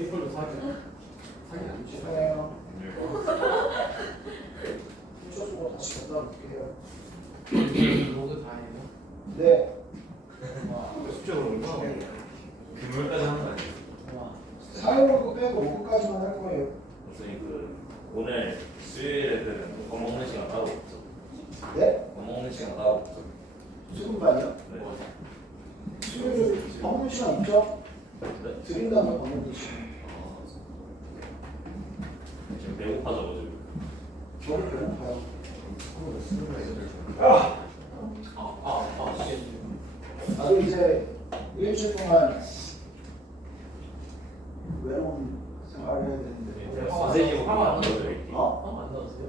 페이퍼도 사기 아니지. 죄송해요. 훔쳐주고 다시 갖다 놓을게요. 로그 다 해요? 네. 수적으로 얼마나 금요일까지 하는 거 아니에요? 와. 사용료도 빼고 5분까지만 할 거예요. 선생님 오늘 수요일 애들은 밥 먹는 시간 따로 없어. 네? 밥 먹는 시간 따로 없어. 무슨 반이요? 네. 수요일 방문 시간 있죠? 네? 드린다면 방문 시간. 지금 배고파져가지고. 저도 배고파요. 나도 이제 일주일 동안 외로운 생활을 해야 되는데. 선생님 화가 안 넣어드릴게요. 어? 안 나왔어요?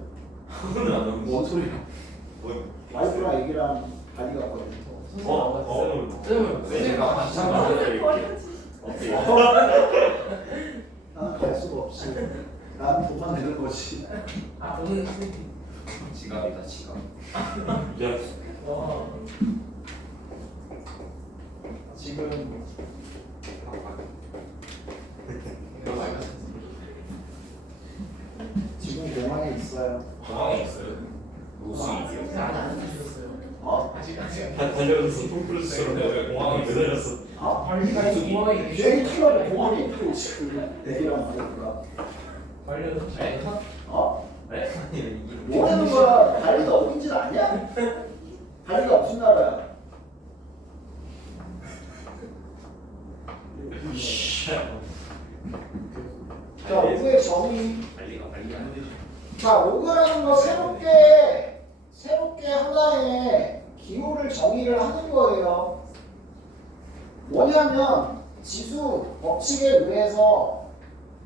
오늘 안 넣는 뭔 소리야? 뭐? 와이프랑 애기랑 다리 갔거든. 제가 같이 넣어드릴게요. 어때요? 나는 갈 수가 없지. 나는 돈만 내는 거지. 아 오늘 스니핑. 지갑이다 지갑. 네. 와. 지금 지금 공항에 있어요. 공항에 있어요. 무슨 아직 안 주셨어요. 어? 아직 달려서 톰크루즈처럼 공항에 매달렸어. 어? 공항에 비행기 타려고 공항에 있고 지금 애기랑 말이구나. 관련 잘 어? 네? 뭐라는 거야? 발리가 어딘지 아냐? 발리가 무슨 나라야? 자, 로그의 정의. 관리가 안 되죠. 자, 로그라는 거 새롭게 하나의 기호를 정의를 하는 거예요. 뭐냐면 지수 법칙에 의해서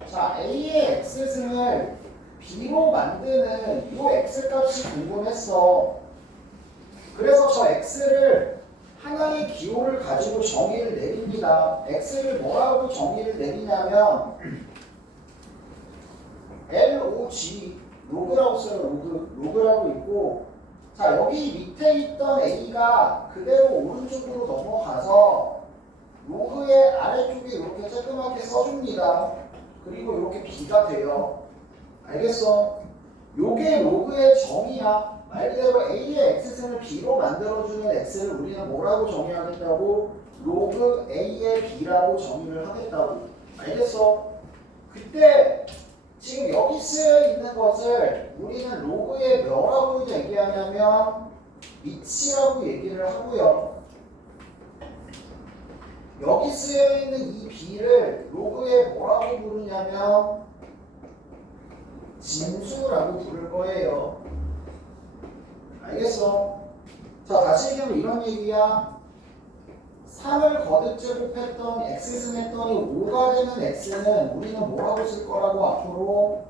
자, A의 X승을 B로 만드는 이 X 값이 궁금했어. 그래서 저 X를 하나의 기호를 가지고 정의를 내립니다. X를 뭐라고 정의를 내리냐면 LOG 로그라고 써요. 로그라고 있고, 자 여기 밑에 있던 A가 그대로 오른쪽으로 넘어가서 로그의 아래쪽에 이렇게 쬐끄맣게 써줍니다. 그리고 이렇게 B가 돼요. 알겠어? 요게 로그의 정의야. 말 그대로 A의 X승을 B로 만들어주는 X를 우리는 뭐라고 정의하겠다고? 로그 A의 B라고 정의를 하겠다고. 알겠어? 그때 지금 여기 쓰여 있는 것을 우리는 로그의 뭐라고 얘기하냐면 위치라고 얘기를 하고요. 여기 쓰여 있는 이 B를 로그의 뭐라고 부르냐면 진수라고 부를 거예요. 알겠어? 자, 다시 얘기하면 이런 얘기야. 3을 거듭 제곱했던 x승 했더니 5가 되는 x는 우리는 뭐라고 쓸 거라고 앞으로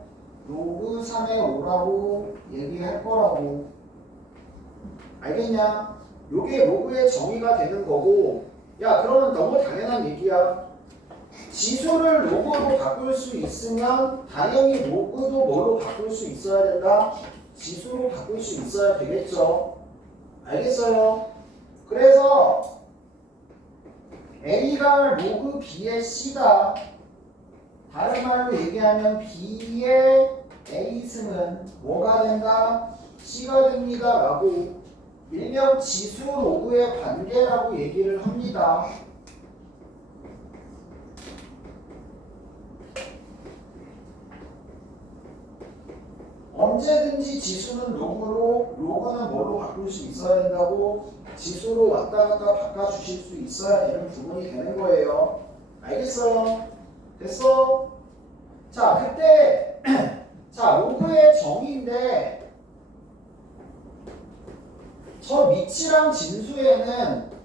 로그 3의 5라고 얘기할 거라고. 알겠냐? 요게 로그의 정의가 되는 거고, 야 그러면 너무 당연한 얘기야. 지수를 로그로 바꿀 수 있으면 당연히 로그도 뭘로 바꿀 수 있어야 된다? 지수로 바꿀 수 있어야 되겠죠. 알겠어요? 그래서 A가 로그 B의 C다. 다른 말로 얘기하면 B의 A승은 뭐가 된다? C가 됩니다. 라고 일명 지수 로그의 관계라고 얘기를 합니다. 언제든지 지수는 로그는 뭘로 바꿀 수 있어야 된다고? 지수로 왔다 갔다 바꿔주실 수 있어야 되는 부분이 되는 거예요. 알겠어요? 됐어? 자, 그때 자, 로그의 정의인데 저 위치랑 진수에는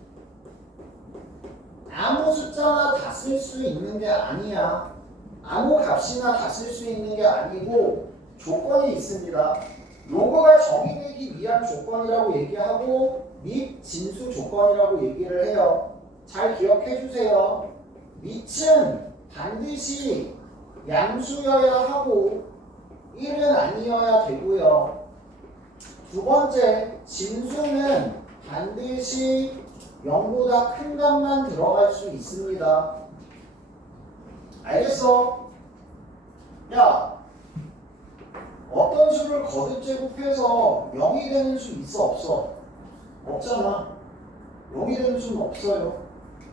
아무 숫자나 다 쓸 수 있는 게 아니야. 아무 값이나 다 쓸 수 있는 게 아니고 조건이 있습니다. 로그가 정의되기 위한 조건이라고 얘기하고 및 진수 조건이라고 얘기를 해요. 잘 기억해 주세요. 밑은 반드시 양수여야 하고 1은 아니어야 되고요. 두 번째, 진수는 반드시 0보다 큰 값만 들어갈 수 있습니다. 알겠어? 야, 어떤 수를 거듭 제곱해서 0이 되는 수 있어 없어? 없잖아. 0이 되는 수는 없어요.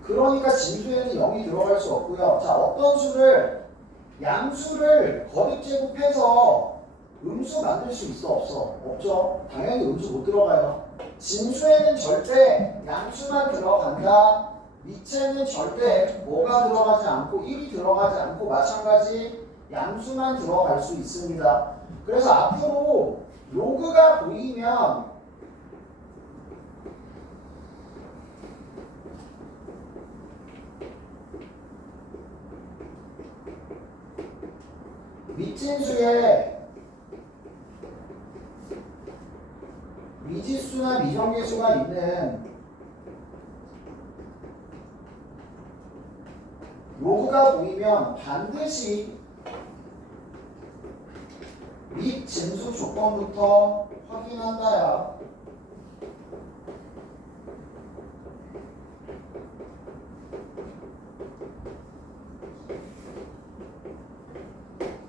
그러니까 진수에는 0이 들어갈 수 없고요. 자, 어떤 수를 양수를 거듭 제곱해서 음수 만들 수 있어 없어? 없죠. 당연히 음수 못 들어가요. 진수에는 절대 양수만 들어간다. 미체는 절대 뭐가 들어가지 않고 1이 들어가지 않고 마찬가지 양수만 들어갈 수 있습니다. 그래서 앞으로 로그가 보이면 미진수에 미지수나 미정계수가 있는 로그가 보이면 반드시 밑진수 조건부터 확인한다야.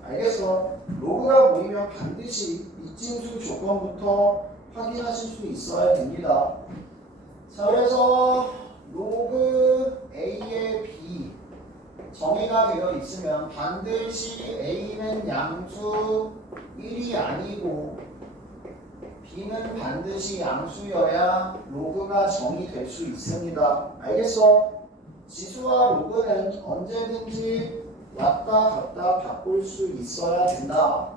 알겠어? 로그가 보이면 반드시 밑진수 조건부터 확인하실 수 있어야 됩니다. 자, 그래서 로그 A의 B 정의가 되어 있으면 반드시 A는 양수 1이 아니고 B는 반드시 양수여야 로그가 정의될 수 있습니다. 알겠어? 지수와 로그는 언제든지 왔다 갔다 바꿀 수 있어야 된다.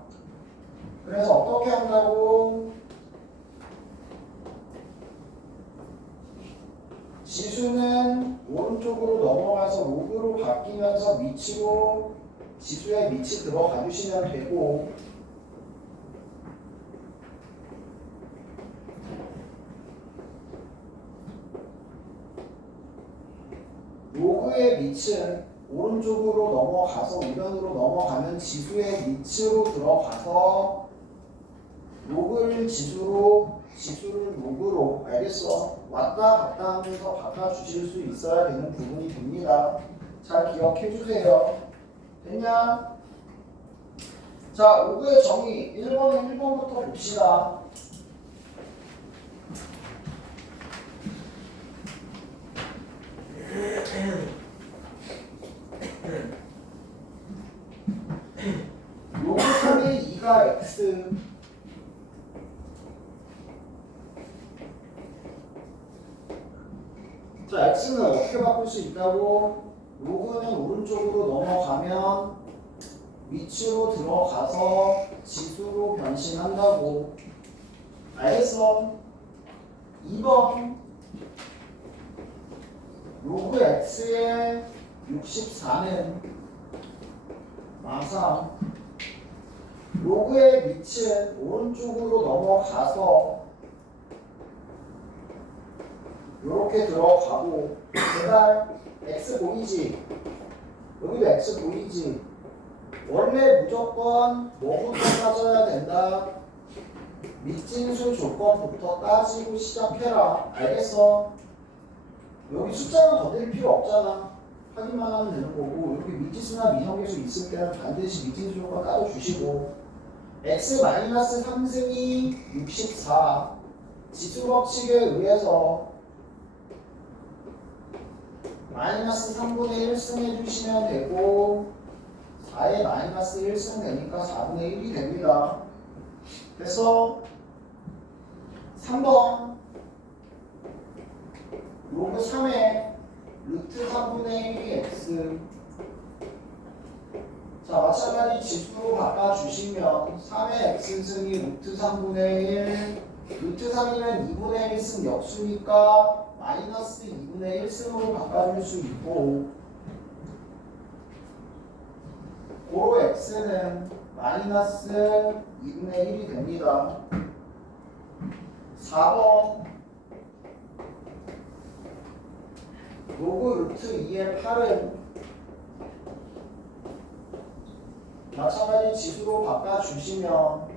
그래서 어떻게 한다고? 지수는 오른쪽으로 넘어가서 로그로 바뀌면서 밑으로 지수의 밑이 들어가 주시면 되고, 로그의 밑은 오른쪽으로 넘어가서 우변으로 넘어가면 지수의 밑으로 들어가서 로그를 지수로, 지수를 로그로, 알겠어? 왔다 갔다 하면서 바꿔주실 수 있어야 되는 부분이 됩니다. 잘 기억해 주세요. 됐냐? 자, 로그의 정의 1번은 1번부터 봅시다. 로그 3의 2가 x 자, x는 어떻게 바꿀 수 있다고? 로그는 오른쪽으로 넘어가면 밑으로 들어가서 지수로 변신한다고. 알겠어? 2번 로그 x의 64는 마상 로그의 밑은 오른쪽으로 넘어가서 이렇게 들어가고 제발 x 보이지? 여기도 x 보이지? 원래 무조건 뭐부터 따져야 된다? 밑진수 조건부터 따지고 시작해라. 알겠어? 여기 숫자는 건드릴 필요 없잖아. 확인만 하면 되는 거고, 여기 미지수나 미정계수 있을 때는 반드시 미진수 조건 따져주시고, x-3승이 64 지수 법칙에 의해서 마이너스 3분의 1승 해주시면 되고 4에 마이너스 1승 되니까 4분의 1이 됩니다. 그래서 3번 로그 3에 루트 3분의 1이 x 자, 마찬가지 지수로 바꿔주시면 3의 x승이 루트 3분의 1 루트 3이면 2분의 1승 역수니까 마이너스 2분의 1승으로 바꿔줄 수 있고 고로 x는 마이너스 2분의 1이 됩니다. 4번 로그 루트 2의 8은 마찬가지 지수로 바꿔주시면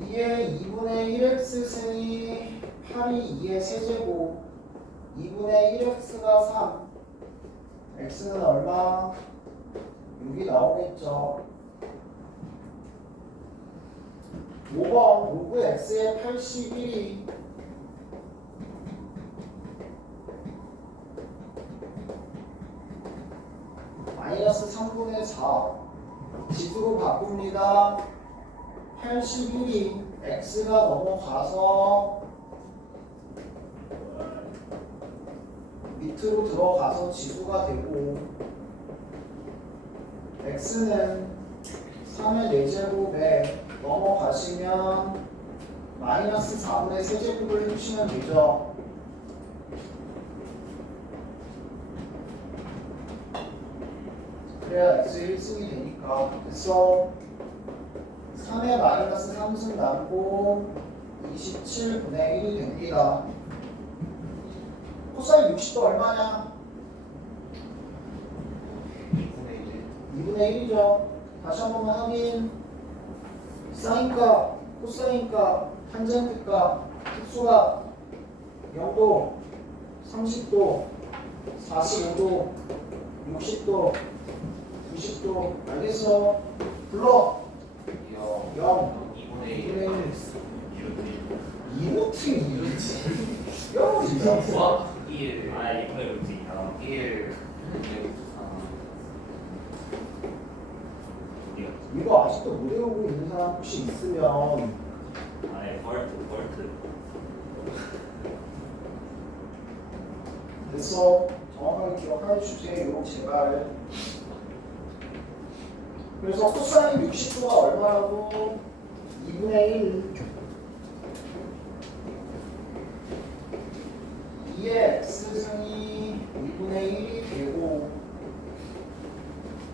2의 2분의 1x승이 8이 2의 세제곱 2분의 1x가 3. x는 얼마? 6이 나오겠죠. 5번 로그 x의 81이 마이너스 3분의 4 지수로 바꿉니다. 81이 x가 넘어가서 밑으로 들어가서 지수가 되고 x는 3의 4제곱에 넘어가시면 마이너스 4분의 세제곱을 해주시면 되죠. 그래야 x 1승이 되니까. 그래서 3의 마이너스 3승 남고 27분의 1이 됩니다. 코사인 60도 얼마냐? 2분의 1이죠. 다시 한 번만 확인. 사인값, 코사인값, 탄젠트값, 특수값 0도, 30도, 45도, 60도, 90도. 알겠어? 불러. 0, 2분의 2분의 1 1. 2루트 2. 야, 진짜. 와. 1 아 2분의 루트 2 1 이거 아직도 못 외우고 있는 사람 혹시 있으면 아니 벌트 됐어. 정확하게 기억해 주세요. 제발. 그래서 코사인 60도가 얼마라고? 2분의 1. 2의 x승이 2분의 1이 되고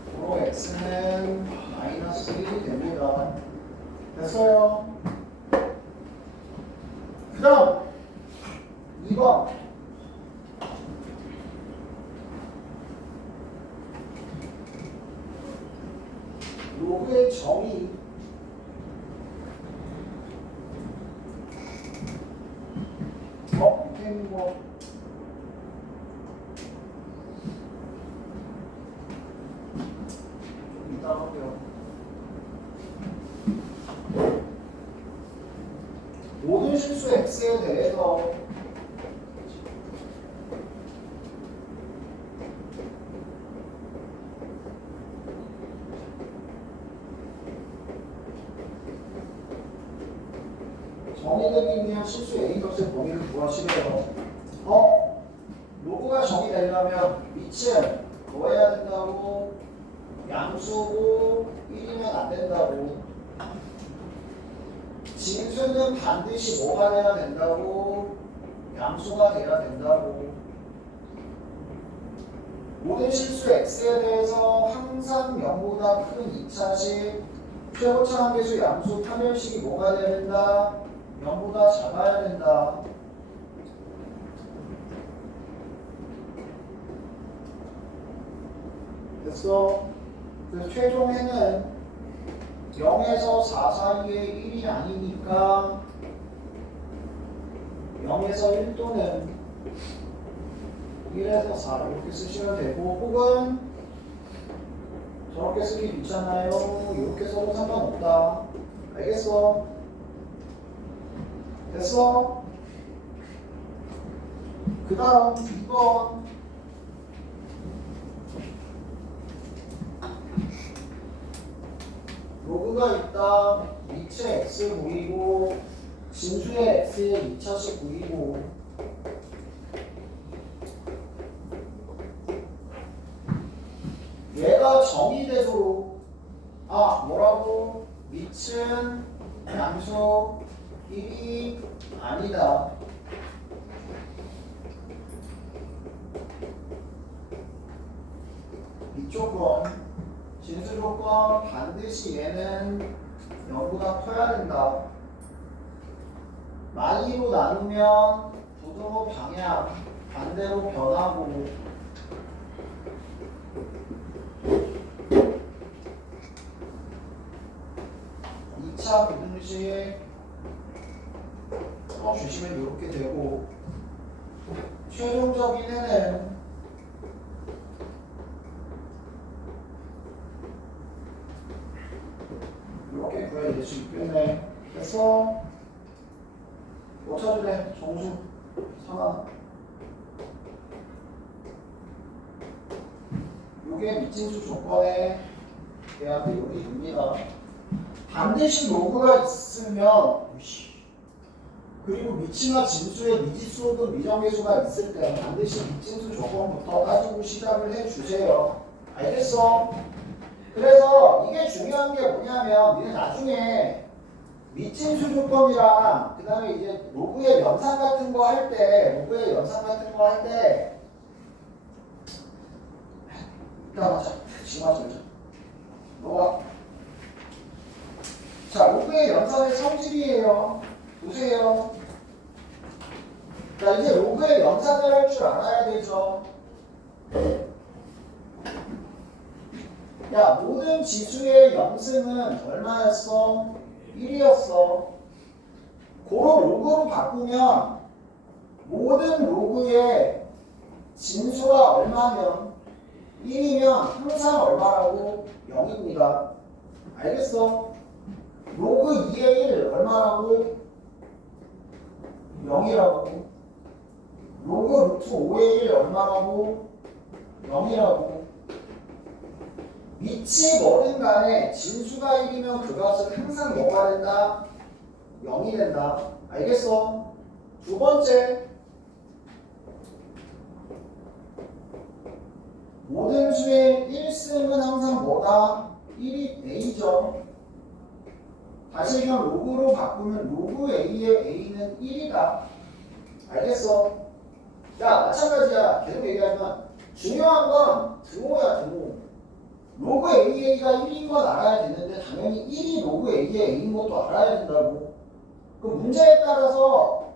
그로 x는 마이너스 1이 됩니다. 됐어요? 그 다음 2번 로그의 정의 밑에 있는 거 좀 이따 할게요. 모든 실수 x에 대해서 정의되기 위한 실수 A 값의 범위를 구하시래요. 로그가 정의되려면 밑은 더해야 된다고, 양수고 1이면 안 된다고, 진수는 반드시 뭐가 돼야 된다고, 양수가 돼야 된다고. 모든 실수 x에 대해서 항상 0보다 큰 2차식 최고차 함계수 양수 파멸식이 뭐가 돼야 된다? 0보다 작아야 된다. 됐어? 그래서 최종에는 0에서 4 사이에 1이 아니니까 0에서 1 또는 1에서 4 이렇게 쓰시면 되고, 혹은 저렇게 쓰기 귀찮아요. 이렇게 써도 상관없다. 알겠어? 됐어? 그 다음 2번 로그가 있다. 밑에 x 보이고 진수의 x의 2차식 보이고 얘가 정의되도록 뭐라고? 밑은 양수 1이 아니다. 이쪽은 진수 조건 반드시 얘는 0보다 커야 된다. 많이로 나누면 부등호 방향 반대로 변하고, 부등식 써주시면 이렇게 되고, 최종적인 해는 이렇게 구해낼 수 있겠네. 그래서 뭐 찾으래? 정수 상황. 이게 미진수 조건에 대한 여기 됩니다. 반드시 로그가 있으면 그리고 미치나 진수에 미지수 혹은 미정계수가 있을 때 반드시 미진수 조건부터 가지고 시작을 해주세요. 알겠어? 그래서 이게 중요한 게 뭐냐면 니네 나중에 미진수 조건이랑 그 다음에 이제 로그의 연산 같은 거 할 때 이따 하자. 지금 하자. 넘어가. 자, 로그의 연산의 성질이에요. 보세요. 자, 이제 로그의 연산을 할 줄 알아야 되죠. 야, 모든 지수의 연승은 얼마였어? 1이었어. 고로 로그로 바꾸면 모든 로그의 진수가 얼마면 1이면 항상 얼마라고? 0입니다. 알겠어? 로그 2의 1 얼마라고? 0이라고. 로그 루트 5의 1 얼마라고? 0이라고. 밑이 뭐든 간에 진수가 1이면 그 값은 항상 뭐가 된다? 0이 된다. 알겠어? 두 번째, 모든 수의 1승은 항상 뭐다? 1이 A죠. 다시 그냥 로그로 바꾸면 로그 A의 A는 1이다. 알겠어? 야, 마찬가지야. 계속 얘기하지만 중요한 건 등호야, 등호. 로그 AA가 1인 건 알아야 되는데 당연히 1이 로그 A의 A인 것도 알아야 된다고. 그 문제에 따라서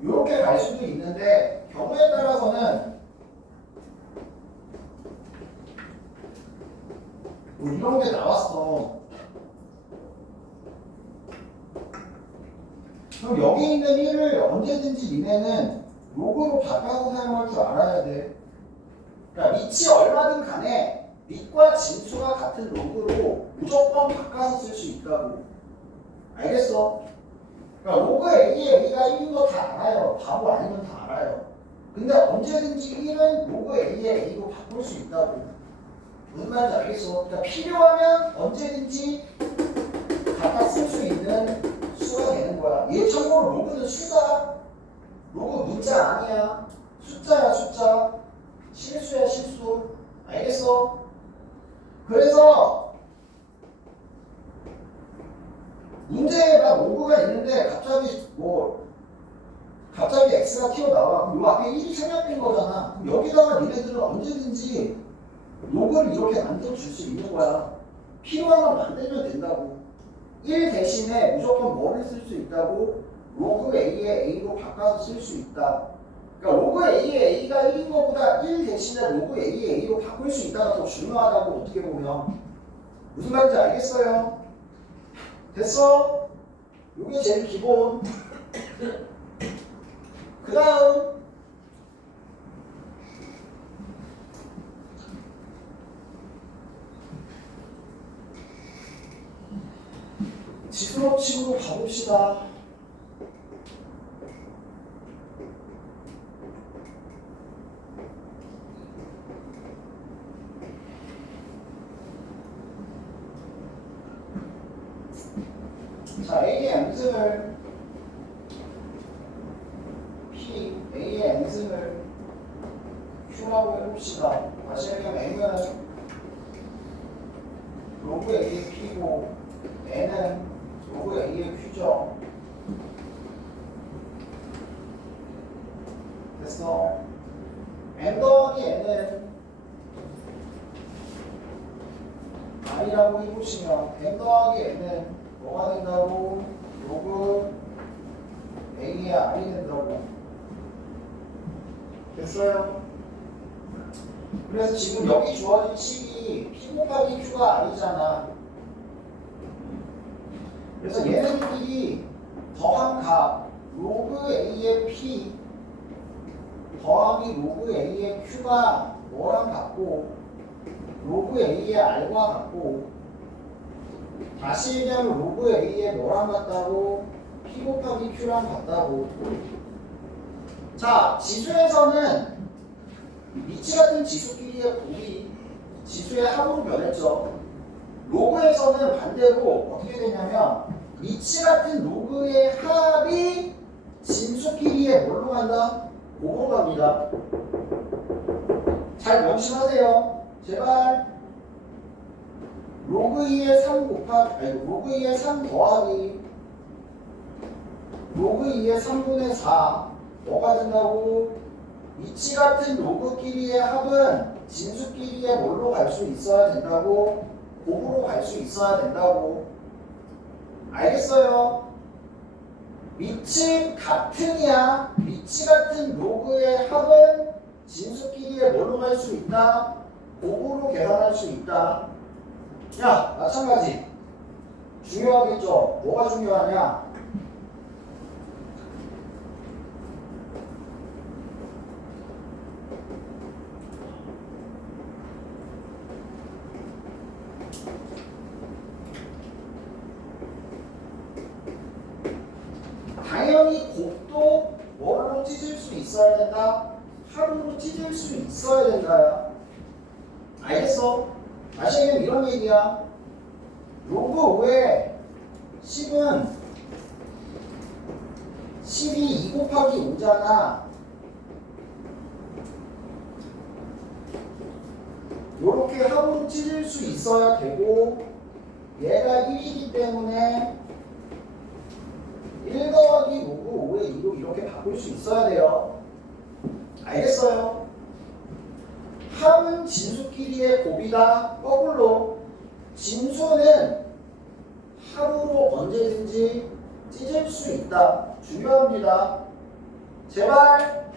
이렇게 갈 수도 있는데 경우에 따라서는 뭐 이런 게 나왔어. 그럼 여기 있는 1을 언제든지 니네는 로그로 바꿔서 사용할 줄 알아야 돼. 그러니까 밑이 얼마든 간에 밑과 진수가 같은 로그로 무조건 바꿔서 쓸 수 있다고. 알겠어? 그러니까 로그 A의 A가 1인 거 다 알아요. 바보 아니면 다 알아요. 근데 언제든지 1은 로그 A의 A로 바꿀 수 있다고. 무슨 말인지 알겠어? 그러니까 필요하면 언제든지 갖다 쓸 수 있는 수가 되는 거야. 얘 참고로 로그는 수다. 로그 문자 아니야. 숫자야, 숫자. 실수야, 실수. 알겠어? 그래서 문제에 막 로그가 있는데 갑자기 x가 튀어나와. 그럼 요 앞에 1이 생략된 거잖아. 그럼 여기다가 니네들은 언제든지 로그를 이렇게 만들어 줄 수 있는 거야. 필요하면 만들면 된다고. 1 대신에 무조건 뭐를 쓸 수 있다고? 로그 A의 A로 바꿔서 쓸 수 있다. 그러니까 로그 A의 A가 1인 것보다 1 대신에 로그 A의 A로 바꿀 수 있다가 더 중요하다고. 어떻게 보면 무슨 말인지 알겠어요? 됐어? 이게 제일 기본. 그 다음 지수법칙으로 가봅시다. 자, A의 M승을 P, A의 M승을 Q라고 해봅시다. 다시 얘기하면 M은 로그 A의 P고 N은 로그 A의 Q죠. 됐어. M 더하기 N은 R이라고 해보시면 M 더하기 N은 뭐가 된다고? 로그 A의 R이 된다고. 됐어요? 그래서 지금 여기 주어진 식이 P 곱하기 Q가 R이잖아. 그래서 얘네들끼리 더한 값 로그 A의 P 더하기 로그 A의 Q가 뭐랑 같고 로그 A의 R과 같고 다시 얘기하면 로그 A의 뭐랑 같다고 P 곱하기 Q랑 같다고. 자, 지수에서는 위치 같은 지수끼리의 곱이 지수의 합으로 변했죠. 로그에서는 반대로 어떻게 되냐면 위치 같은 로그의 합이 진수끼리의 뭘로 간다? 곱으로 갑니다. 잘 명심하세요. 제발. 로그 2의 3 곱하기 로그 2의 3 더하기 로그 2의 3분의 4 뭐가 된다고? 위치 같은 로그끼리의 합은 진수끼리의 뭘로 갈 수 있어야 된다고? 곱으로 갈 수 있어야 된다고. 알겠어요? 위치 같은이야. 위치 같은 로그의 합은 진수끼리의 뭘로 갈 수 있다? 곱으로 계산할 수 있다. 야, 마찬가지. 중요하겠죠? 뭐가 중요하냐? 당연히 곱도 뭘로 찢을 수 있어야 된다? 합으로 찢을 수 있어야 된다야. 알겠어? 다시 얘기하면 이런 얘기야. 로그 5에 10은 10이 2 곱하기 5잖아. 요렇게 합으로 찢을 수 있어야 되고 얘가 1이기 때문에 1 더하기 로그 5의 2로 이렇게 바꿀 수 있어야 돼요. 알겠어요? 합은 진수끼리의 곱이다. 거꾸로 진수는 합으로 언제든지 찢을 수 있다. 중요합니다. 제발.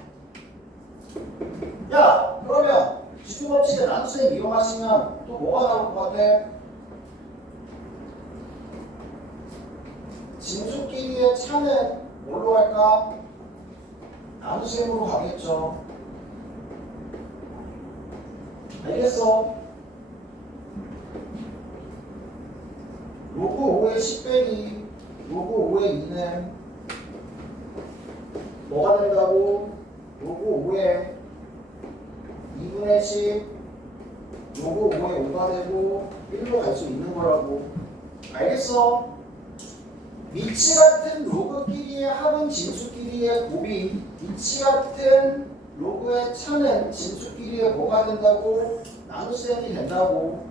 야, 그러면 지수법칙에 나눗셈 이용하시면 또 뭐가 나올 것 같아? 진수끼리의 차는 뭘로 할까? 나눗셈으로 가겠죠. 알겠어? 로그 5의 10 빼기 로그 5의 2는 뭐가 된다고? 로그 5의 2분의 10 로그 5의 5가 되고 1로 갈 수 있는 거라고. 알겠어? 위치 같은 로그끼리의 합은 진수끼리의 곱이 위치 같은 로그의 차는 진수끼리의 뭐가 된다고? 나눗셈이 된다고.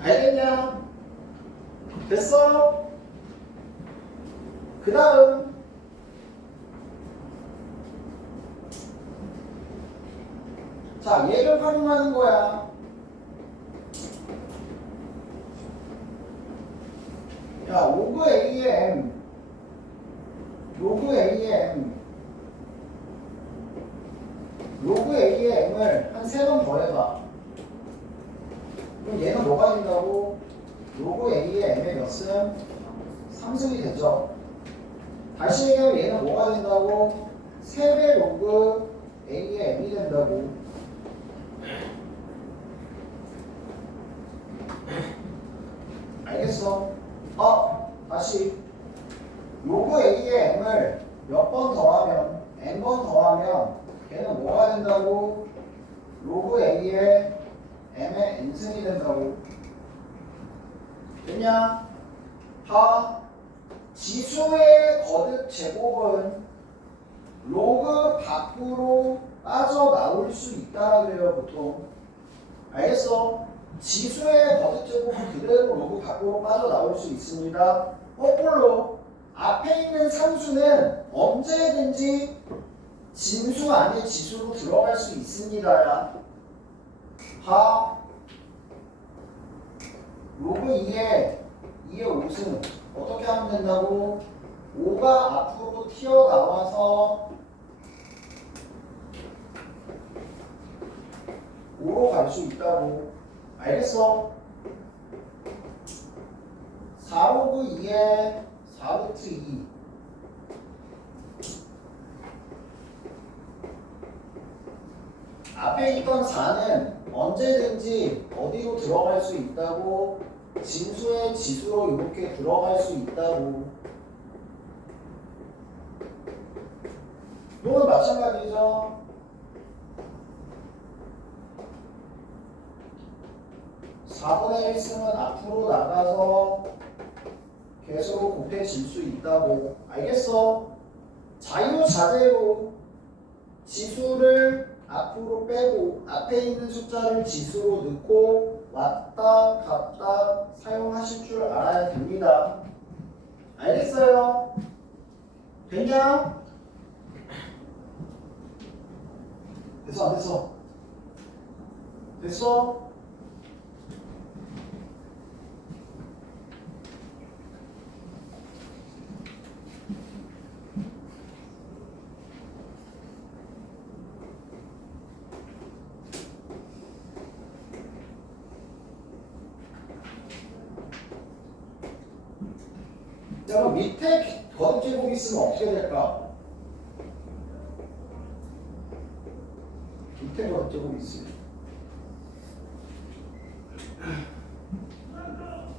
알겠냐? 됐어? 그 다음 자, 얘를 활용하는 거야. 야, 로그 A의 M 로그 A의 M 로그 A의 M을 한 3번 더해봐. 그럼 얘는 뭐가 된다고? 로그 A의 M의 몇 승? 3승이 되죠. 다시 얘기하면 얘는 뭐가 된다고? 3배 로그 A의 M이 된다고. 알겠어? 다시 로그 A의 M을 몇 번 더하면 N번 더하면 걔는 뭐가 된다고? 로그 A의 M의 N승이 된다고. 됐냐? 지수의 거듭 제곱은 로그 밖으로 빠져나올 수 있다 그래요, 보통. 알겠어? 지수의 거듭 제곱은 그대로 로그 밖으로 빠져나올 수 있습니다. 거꾸로 앞에 있는 상수는 언제든지 진수 안에 지수로 들어갈 수 있습니다야. 로그 2의 5승 어떻게 하면 된다고? 5가 앞으로 튀어나와서 5로 갈 수 있다고. 알겠어? 4로그 2의 4루트 2 앞에 있던 4는 언제든지 어디로 들어갈 수 있다고, 진수의 지수로 이렇게 들어갈 수 있다고. 이건 마찬가지죠. 4분의 1승은 앞으로 나가서 계속 곱해질 수 있다고. 알겠어? 자유자재로 지수를 앞으로 빼고 앞에 있는 숫자를 지수로 넣고 왔다 갔다 사용하실 줄 알아야 됩니다. 알겠어요? 됐냐? 됐어 안 됐어? 됐어? 자, 그럼 밑에 거듭제곱이 있으면 어떻게 될까? 밑에 거듭제곱이 있으면.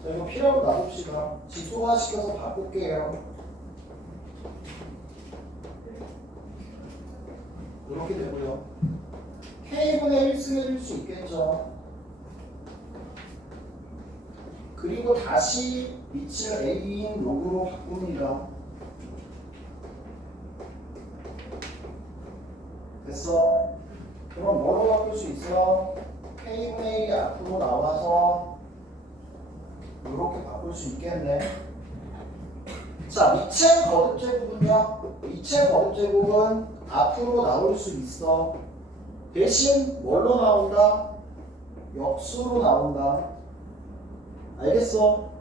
자, 이거 P라고 놔둡시다. 지수화 시켜서 바꿀게요. 이렇게 되고요. K분의 1승을 줄 수 있겠죠. 그리고 다시 위치를 A인 로그로 바꿉니다. 됐어? 그럼 뭐로 바꿀 수 있어? K분의 1이 앞으로 나와서 이렇게 바꿀 수 있겠네. 자, 미체 거듭제곱은요? 미체 거듭제곱은 앞으로 나올 수 있어. 대신 뭘로 나온다? 역수로 나온다. 알겠어?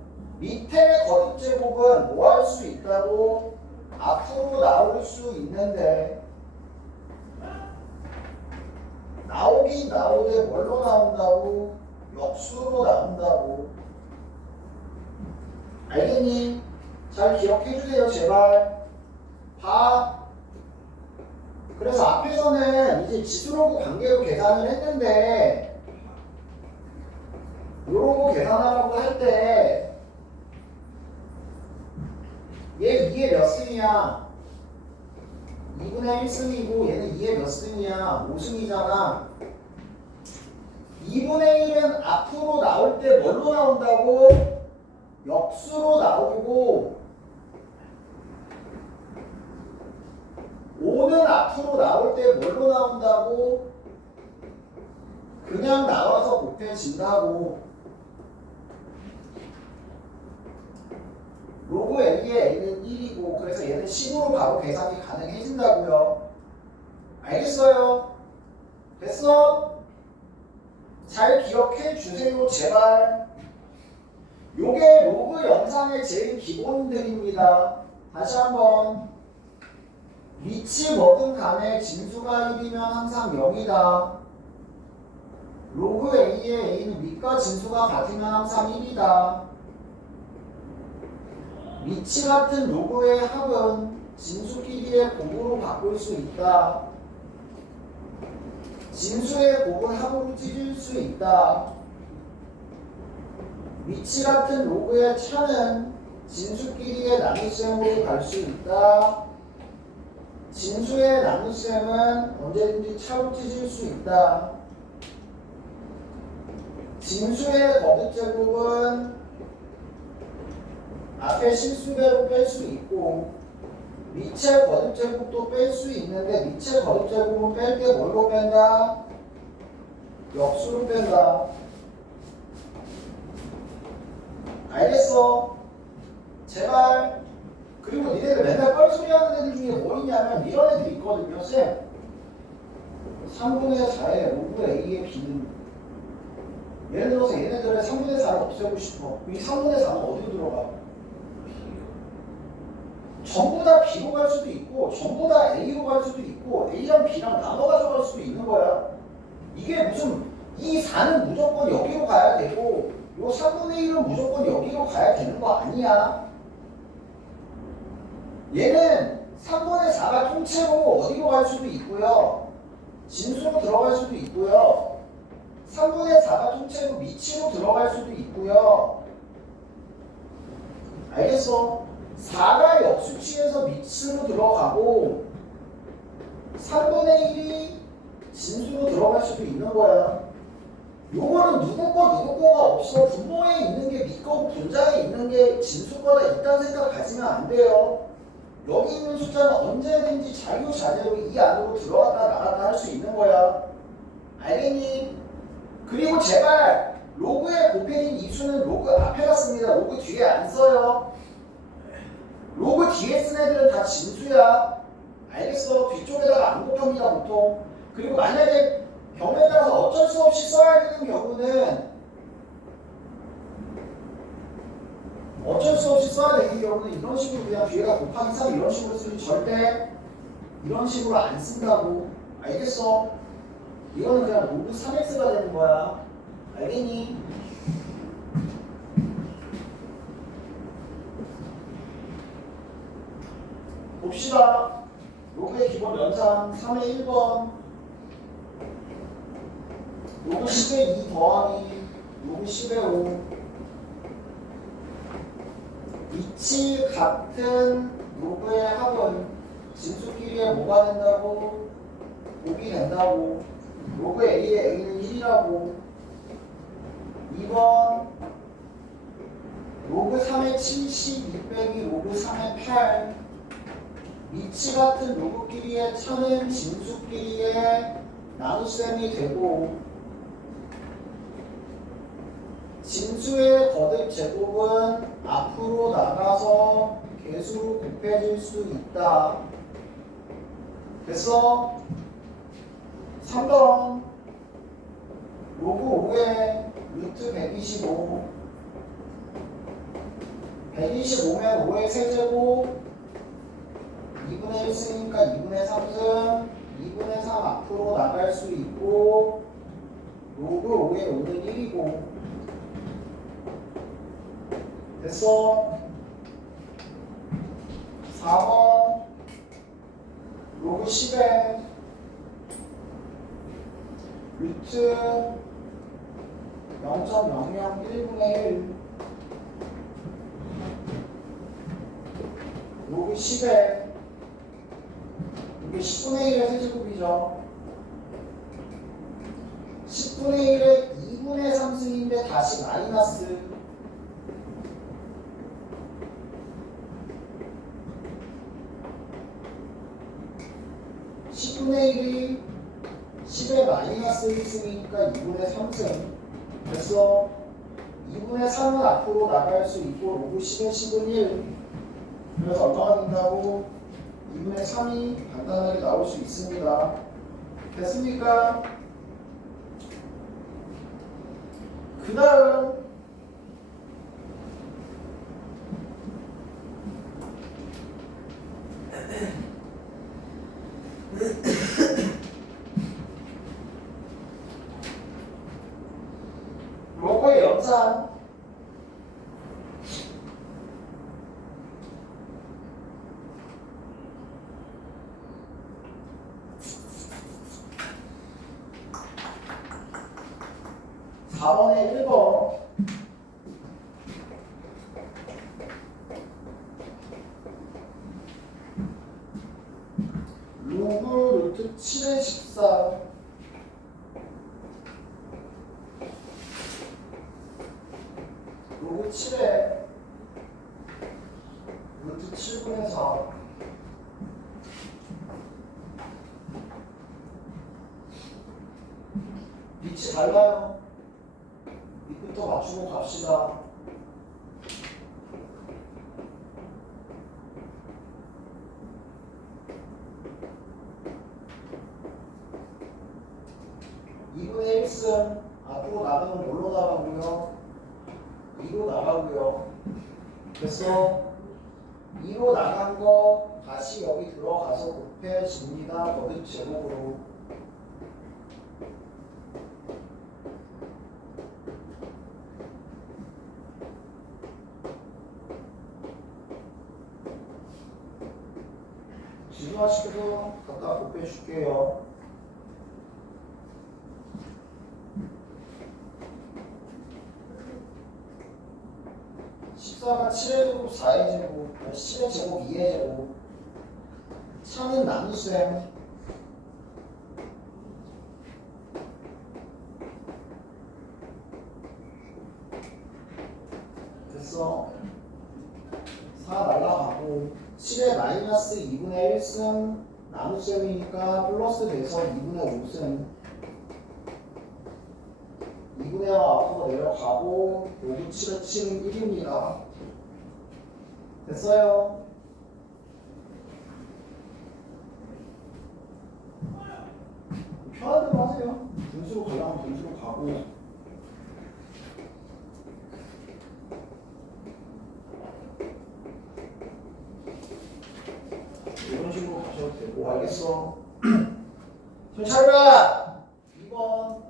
밑에 거듭제곱은 뭐 할 수 있다고? 앞으로 나올 수 있는데 나오긴 나오되 뭘로 나온다고? 역수로 나온다고. 알겠니? 잘 기억해주세요 제발. 봐. 그래서 앞에서는 이제 지수로그 관계로 계산을 했는데 요런 거 계산하라고 할 때 얘 2에 몇 승이야? 2분의 1승이고 얘는 2에 몇 승이야? 5승이잖아. 2분의 1은 앞으로 나올 때 뭘로 나온다고? 역수로 나오고 5는 앞으로 나올 때 뭘로 나온다고? 그냥 나와서 곱해진다고. 로그 A의 A는 1이고 그래서 얘는 10으로 바로 계산이 가능해진다고요. 알겠어요? 됐어? 잘 기억해 주세요 제발. 요게 로그 영상의 제일 기본들입니다. 다시 한번. 위치 뭐든 간에 진수가 1이면 항상 0이다. 로그 A의 A는 밑과 진수가 같으면 항상 1이다. 위치 같은 로그의 합은 진수끼리의 곱으로 바꿀 수 있다. 진수의 곱은 합으로 찢을 수 있다. 위치 같은 로그의 차는 진수끼리의 나눗셈으로 갈 수 있다. 진수의 나눗셈은 언제든지 차로 찢을 수 있다. 진수의 거듭제곱은 앞에 실수대로 뺄 수 있고 미체 거듭제곱도 뺄 수 있는데 미체 거듭제곱은 뺄 때 뭘로 뺀다? 역수로 뺀다. 알겠어? 제발. 그리고 니네들 맨날 뻘소리 하는 애들 중에 뭐 있냐면 이런 애들 있거든요. 쌤 3분의 4의 로그 A의 B는 예를 들어서 얘네들의 3분의 4를 없애고 싶어. 이 3분의 4는 어디로 들어가? 전부 다 B로 갈 수도 있고 전부 다 A로 갈 수도 있고 A랑 B랑 나눠 가져갈 수도 있는 거야. 이게 무슨 이 4는 무조건 여기로 가야 되고 요 3분의 1은 무조건 여기로 가야 되는 거 아니야. 얘는 3분의 4가 통째로 어디로 갈 수도 있고요. 진수로 들어갈 수도 있고요. 3분의 4가 통째로 미치로 들어갈 수도 있고요. 알겠어? 4가 역수치에서 미치로 들어가고 3분의 1이 진수로 들어갈 수도 있는 거야. 요거는 누구 거가 없어. 분모에 있는 게 미 거고 분자에 있는 게 진수 거다. 이딴 생각 가지면 안 돼요. 여기 있는 숫자는 언제든지 자유자재로 이 안으로 들어갔다 나갔다 할 수 있는 거야. 알겠니? 그리고 제발 로그에 곱해진 이 수는 로그 앞에다 씁니다. 로그 뒤에 안 써요. 로그 뒤에 쓴 애들은 다 진수야. 알겠어? 뒤쪽에다가 안 곱합니다 보통. 그리고 만약에 경우에 따라서 어쩔 수 없이 써야 되는 경우는 이런 식으로 그냥 뒤에가 곱하기 3 이런 식으로 쓰지 절대 이런 식으로 안 쓴다고. 알겠어? 이거는 그냥 로그 3x가 되는 거야. 알겠니? 봅시다. 로그의 기본 연산 3의 1번 로그 10의 2 더하기 로그 10의 5 위치 같은 로그의 합은 진수끼리의 뭐가 된다고? 곱이 된다고. 로그 A의 A는 1이라고. 2번 로그 3의 72 빼기 로그 3의 8 위치 같은 로그끼리의 차는 진수끼리의 나눗셈이 되고 진수의 거듭 제곱은 앞으로 나가서 개수로 곱해질 수 있다. 됐어? 3번 로그 5의 루트 125 125면 5의 세제곱 2분의 1 쓰니까 2분의 3승 2분의 3 앞으로 나갈 수 있고 로그 5의 5는 1이고 됐어? 4번 로그 10에 루트 0.001분의 1 로그 10에 이게 10분의 1의 세제곱이죠. 10분의 1의 2분의 3승인데 다시 마이너스 10분의 1이 10의 마이너스 1승이니까 2분의 3승. 그래서 2분의 3은 앞으로 나갈 수 있고 로그 10의 10은 1. 그래서 얼마가 된다고? 2분의 3이 간단하게 나올 수 있습니다. 됐습니까? 그 다음 로그의 연산 4번의 1번 로그 루트 7의 14 로그 7의 루트 7분의 4 위치 달라요. 밑부터 맞추고 갑시다. (2분의 1승) 앞으로 나가면 뭘로 나가고요? 2로 나가고요. 그래서 2로 나간 거 다시 여기 들어가서 곱해집니다. 거듭 제곱으로. 지루하시게도 갖다 곱해줄게요. 숫자가 7의 제곱, 4의 제곱, 10의 제곱, 2의 제곱. 차는 나눗셈. 됐어. 4 날라가고 7의 마이너스 2분의 1승 나눗셈이니까 플러스 돼서 2분의 5승. 2분의 5 앞으로 내려가고 여기 7의 7은 1입니다. 됐어요? 편한 대로 하세요. 분수로 가려면 분수로 가고. 이런 식으로 가셔도 되고. 알겠어? 잘 2번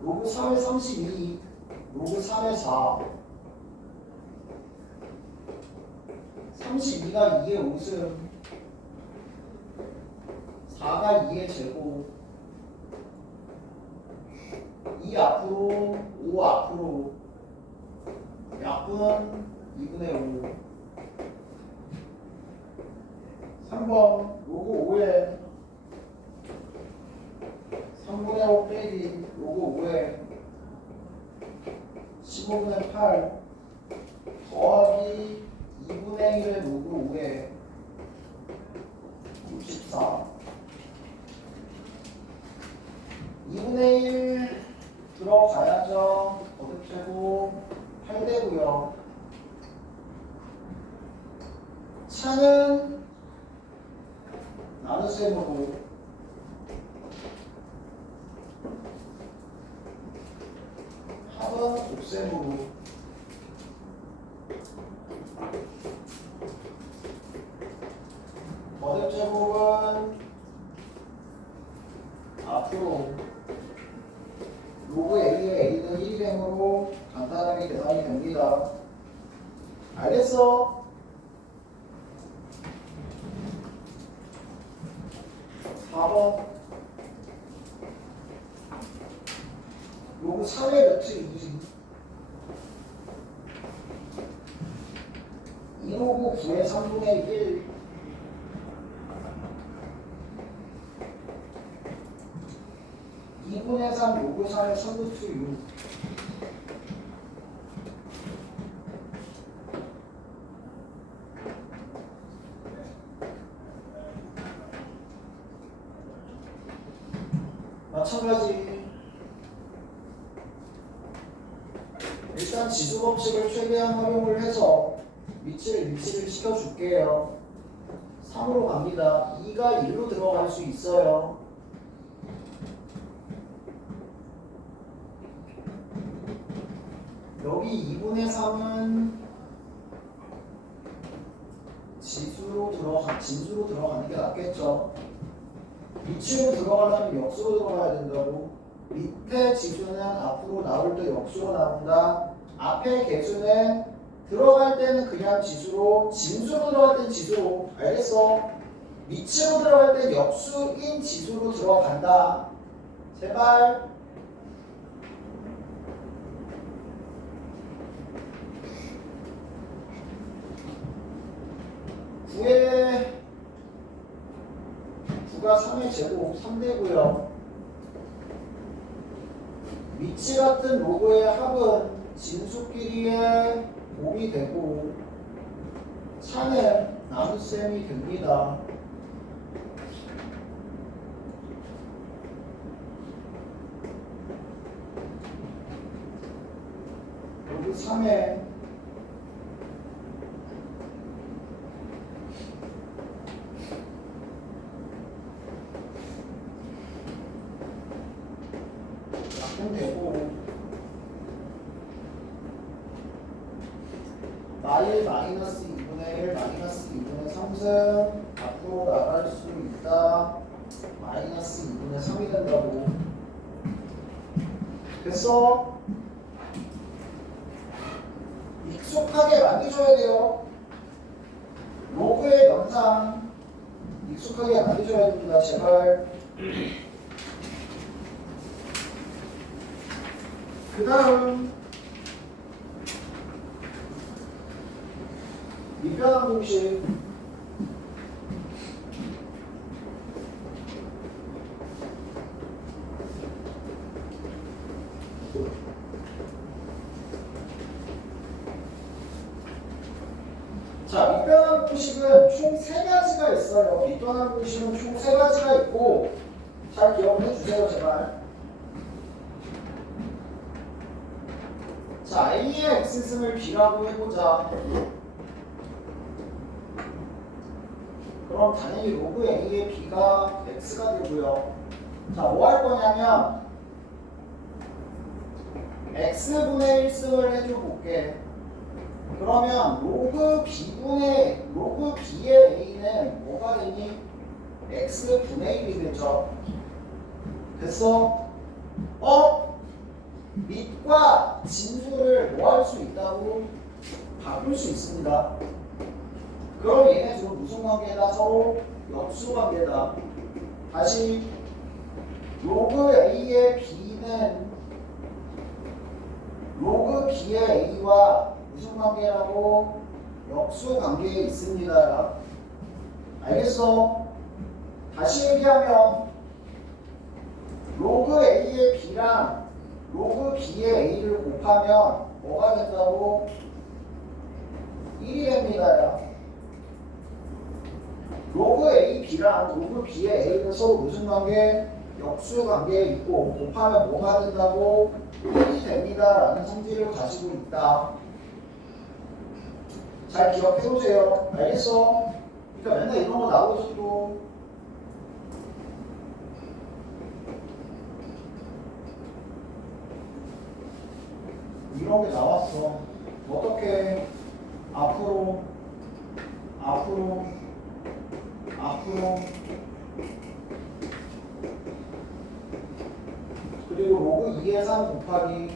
로그 3의 32 로그 3의 4 32가 2의 5승 4가 2의 제곱 2 앞으로 5 앞으로 약분 2분의 5 3번 로그 5에 3분의 5 빼기 로그 5에 15분의 8 더하기 2분의 1의 로그 5에 64 2분의 1 들어가야죠. 거듭제곱 8되고요. 차는 나눗셈으로 합은 곱셈으로 거듭제곱은 앞으로 로그 A의 A는 1이므로 간단하게 계산이 됩니다. 알겠어? 4번 로그 3의 루트 2 2로그 9의 3분의 1 2분의 3 로그 3의 3루트 6 마찬가지. 일단 지수 법칙을 최대한 활용을 해서 위치를 일치를 시켜줄게요. 3으로 갑니다. 2가 1로 들어갈 수 있어요. 여기 2분의 3은 진수로 들어가는 게 낫겠죠. 위치로 들어가려면 역수로 들어가야 된다고. 밑에 지수는 앞으로 나올 때 역수로 나온다. 앞에 개수는 들어갈 때는 그냥 지수로, 진수로 들어갈 때는 지수로. 알겠어? 위치로 들어갈 때 역수인 지수로 들어간다. 제발. 구에 9가 3의 제곱 3되고요. 위치 같은 로그의 합은 진수끼리의 곱이 되고 차는 나눗셈이 됩니다. 로그 3의 되고 마일 마이너스 2분의 1 마이너스 2분의 3승 앞으로 나갈 수 있다. 마이너스 2분의 3이 된다고. 됐어? 익숙하게 만들어줘야 돼요. 로그의 연상 익숙하게 만들어줘야 됩니다. 제발. 그 다음 미변환 공식. 자, 밑변환 공식은 총 3가지가 있어요. 밑변환 공식은 총 3가지가 있고, 잘 기억해 주세요, 제발. 자, A의 X승을 B라고 해보자. 그럼 당연히 로그 A의 B가 X가 되고요. 자, 뭐 할 거냐면 X분의 1승을 해줘 볼게. 그러면 로그 B의 A는 뭐가 되니? X분의 1이 되죠. 됐어? 밑과 진수를 뭐 할 수 있다고? 바꿀 수 있습니다. 그럼 얘네 둘은 무슨 관계다? 서로 역수 관계다. 다시 로그 A의 B는 로그 B의 A와 무슨 관계라고? 역수 관계에 있습니다. 알겠어? 다시 얘기하면 로그 A의 B랑 로그 B의 A를 곱하면 뭐가 된다고? 1이 됩니다. 로그 A, B랑 로그 B의 A는 서로 무슨 관계? 역수 관계에 있고 곱하면 뭐가 된다고? 1이 됩니다 라는 성질을 가지고 있다. 잘 기억해보세요. 알겠어? 그러니까 맨날 이런 거 나오죠 또. 이런 게 나왔어. 어떻게 앞으로 그리고 로그 2의 3 곱하기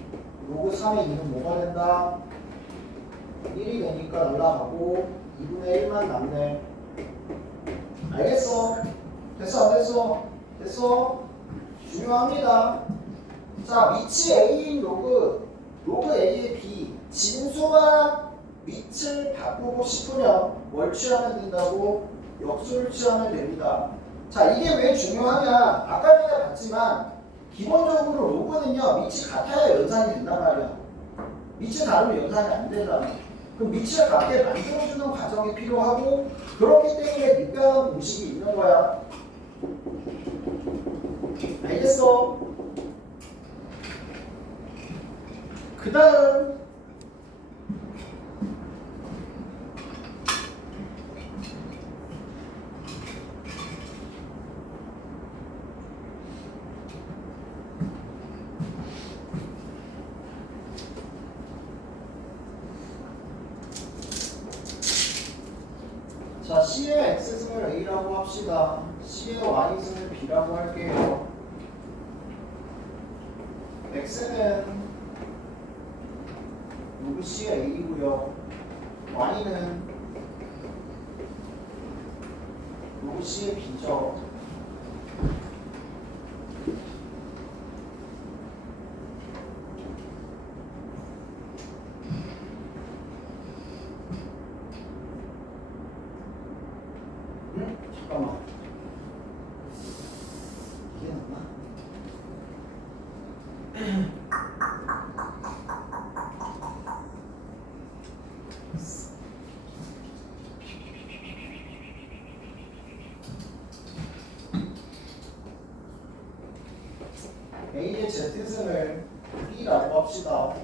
로그 3의 2는 뭐가 된다? 1이 되니까 날라가고 2분의 1만 남네. 알겠어? 됐어 안 됐어? 됐어? 중요합니다. 자, 밑이 A인 로그 A의 B 진수와 밑을 바꾸고 싶으면 뭘 취하면 된다고? 역수를 취하면 됩니다. 자, 이게 왜 중요하냐? 아까 전에 봤지만 기본적으로 로그는요 밑이 같아야 연산이 된단 말이야. 밑이 다르면 연산이 안 되잖아. 그럼 밑을 같게 만들어주는 과정이 필요하고, 그렇기 때문에 밑변환 공식이 있는 거야. 알겠어? 그 다음 자, C의 X승을 A라고 합시다. C의 Y승을 B라고 할게요. X는 로그 C의 A이고요. Y는 로그 C의 B죠. 잠깐만. 이게 맞나? A의 Z승을 B라고 합시다.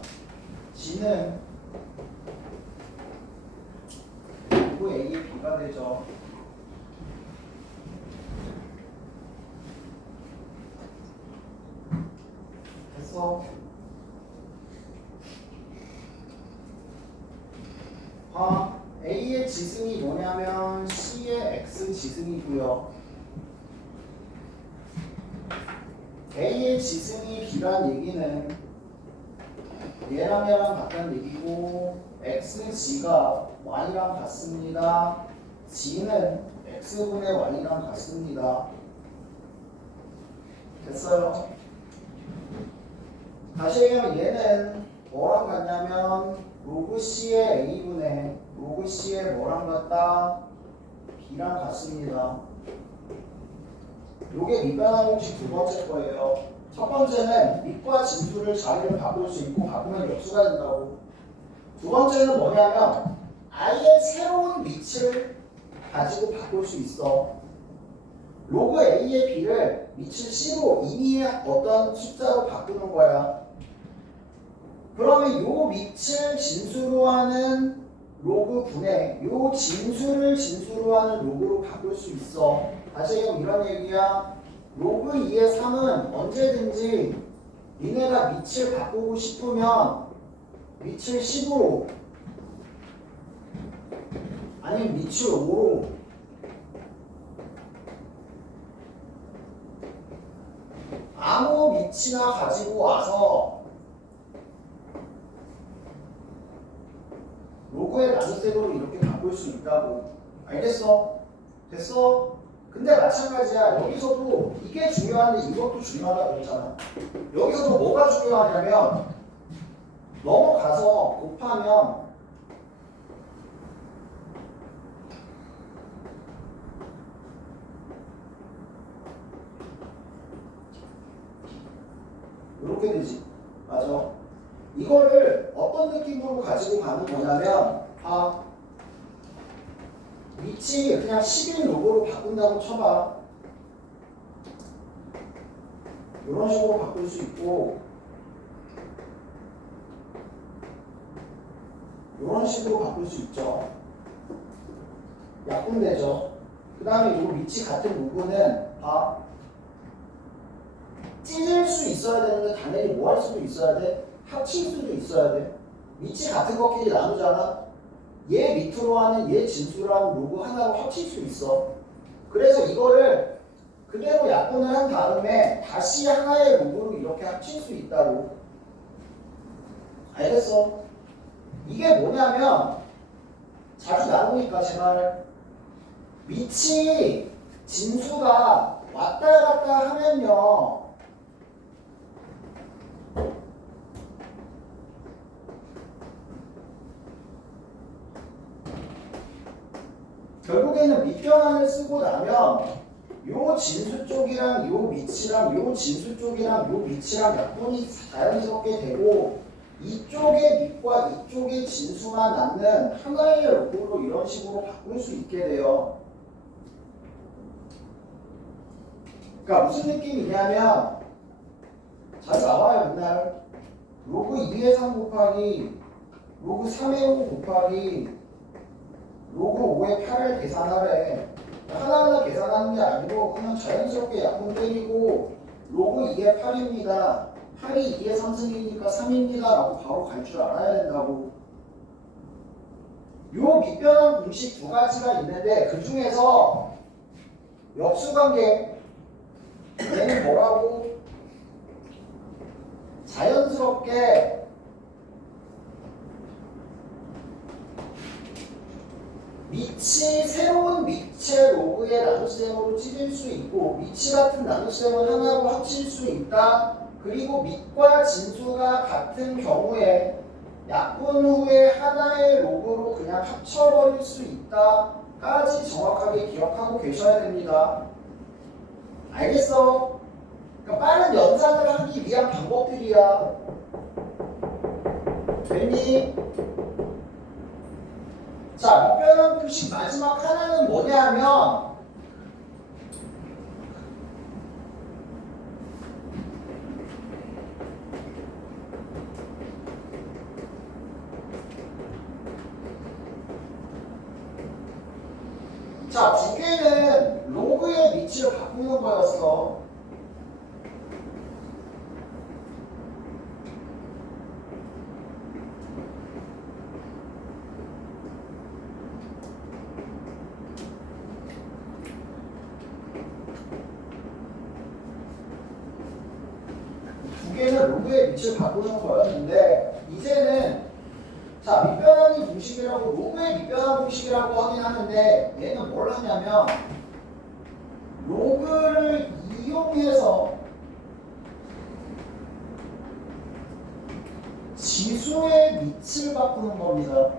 G는 로그 A의 B가 되죠. 됐어? A의 지승이 뭐냐면 C의 X 지승이고요. A의 지승이 B란 얘기는 얘랑 얘랑 같다는 얘기고, XG가 Y랑 같습니다. G는 X분의 Y랑 같습니다. 됐어요? 다시 얘기하면 얘는 뭐랑 같냐면 로그 C의 A분의 로그 C의 뭐랑 같다? B랑 같습니다. 요게 밑변환 공식 두 번째 거예요. 첫 번째는 밑과 진수를 자리를 바꿀 수 있고 바꾸면 역수가 된다고. 두 번째는 뭐냐면 아예 새로운 밑을 가지고 바꿀 수 있어. 로그 A의 B를 밑을 C로 이미 어떤 숫자로 바꾸는 거야. 그러면 요 밑을 진수로 하는 로그 분의 요 진수를 진수로 하는 로그로 바꿀 수 있어. 다시 얘기하면 이런 얘기야. 로그 2의 3은 언제든지 니네가 밑을 바꾸고 싶으면 밑을 10으로 아니면 밑을 5로 아무 밑이나 가지고 와서 로그의 나눗셈으로 이렇게 바꿀 수 있다고. 알겠어? 됐어? 근데 마찬가지야. 여기서도 이게 중요한데 이것도 중요하다고 했잖아. 여기서도 뭐가 중요하냐면 넘어가서 곱하면 이렇게 되지. 맞아. 이거를 어떤 느낌으로 가지고 가는 거냐면 밑이 그냥 10인 로고로 바꾼다고 쳐봐. 이런 식으로 바꿀 수 있고 이런 식으로 바꿀 수 있죠. 약분되죠. 그 다음에 이 밑이 같은 로고는 찢을 수 있어야 되는데 당연히 뭐 할 수도 있어야 돼? 합칠 수도 있어야 돼. 밑이 같은 것끼리 나누잖아. 얘 밑으로 하는 얘 진수로 하는 로그 하나로 합칠 수 있어. 그래서 이거를 그대로 약분을 한 다음에 다시 하나의 로그로 이렇게 합칠 수 있다고. 알겠어? 이게 뭐냐면 자주 나오니까 제발 밑이 진수가 왔다 갔다 하면요 결국에는 밑변환을 쓰고 나면 요 진수 쪽이랑 요 밑이랑 요 진수 쪽이랑 요 밑이랑 약분이 자연스럽게 되고 이쪽의 밑과 이쪽의 진수만 남는 하나의 로그로 이런 식으로 바꿀 수 있게 돼요. 그러니까 무슨 느낌이냐면 자주 나와요 맨날 로그 2의 3 곱하기 로그 3의 5 곱하기 로그 5의 8을 계산하래. 하나하나 계산하는 게 아니고 그냥 자연스럽게 약분 때리고 로그 2의 8입니다. 8이 2의 3승이니까 3입니다 라고 바로 갈 줄 알아야 된다고. 요 밑변환 공식 두 가지가 있는데 그 중에서 역수관계 얘는 뭐라고? 자연스럽게 밑이 새로운 밑의 로그의 나눗셈으로 찢을 수 있고 밑이 같은 나눗셈을 하나로 합칠 수 있다. 그리고 밑과 진수가 같은 경우에 약분 후에 하나의 로그로 그냥 합쳐버릴 수 있다까지 정확하게 기억하고 계셔야 됩니다. 알겠어? 그러니까 빠른 연산을 하기 위한 방법들이야. 됐니? 자, 밑변환 공식 마지막 하나는 뭐냐면 자, 두 개는 로그의 위치를 바꾸는 거였어. 두 개는 로그의 위치를 바꾸는 거였는데 이제는 자, 밑변환이 공식이라고 로그의 밑변환 공식이라고 하긴 하는데 얘는 뭘 하냐면 로그를 이용해서 지수의 밑을 바꾸는 겁니다.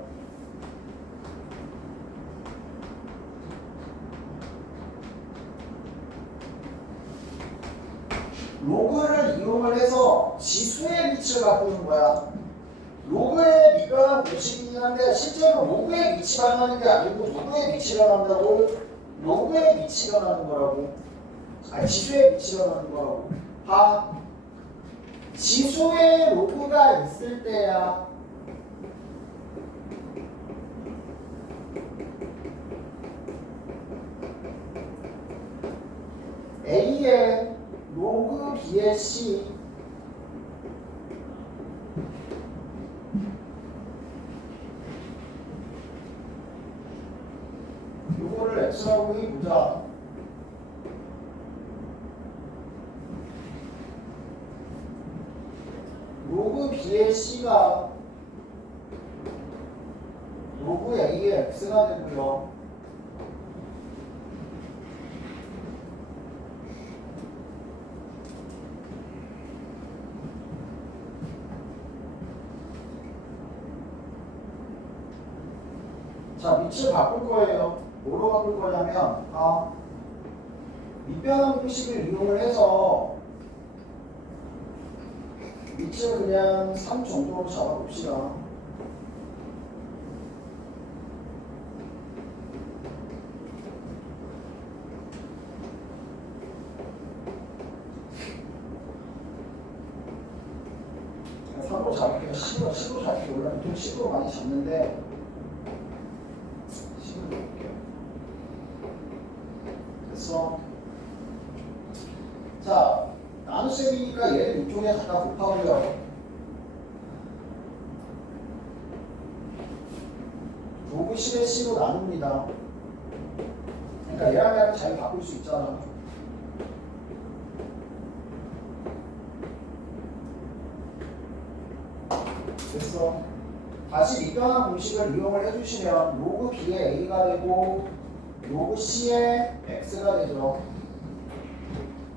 로그를 이용을 해서 지수의 밑을 바꾸는 거야. 로그의 미변한 공식이긴 한데 실제로 로그의 밑이 변하는 게 아니고 누구의 밑이 변한다고? 로그의 밑이 변하는 거라고. 아니 지수의 밑이 변하는 거라고. 봐. 지수의 로그가 있을 때야 A의 로그 B의 C 요거를 X라고 해보자. 로그 B의 C가 로그 A의 X가 되고요. 자, 밑을 바꿀 거예요. 뭐로 바꿀 거냐면 밑변환 공식을 이용을 해서 밑을 그냥 3 정도로 잡아봅시다. 그냥 3으로 잡을게요. 10으로 잡을게요. 원래 보통 10으로 많이 잡는데 10으로 잡을게요. 됐어. 자, 나눗셈이니까 얘를 이쪽에 갖다 곱하고요. 로그 10의 C로 나눕니다. 그러니까 얘랑 얘랑 잘 바꿀 수 있잖아. 됐어. 다시 밑변환 공식을 이용을 해주시면 로그 B의 A가 되고 로그 C의 X가 되죠.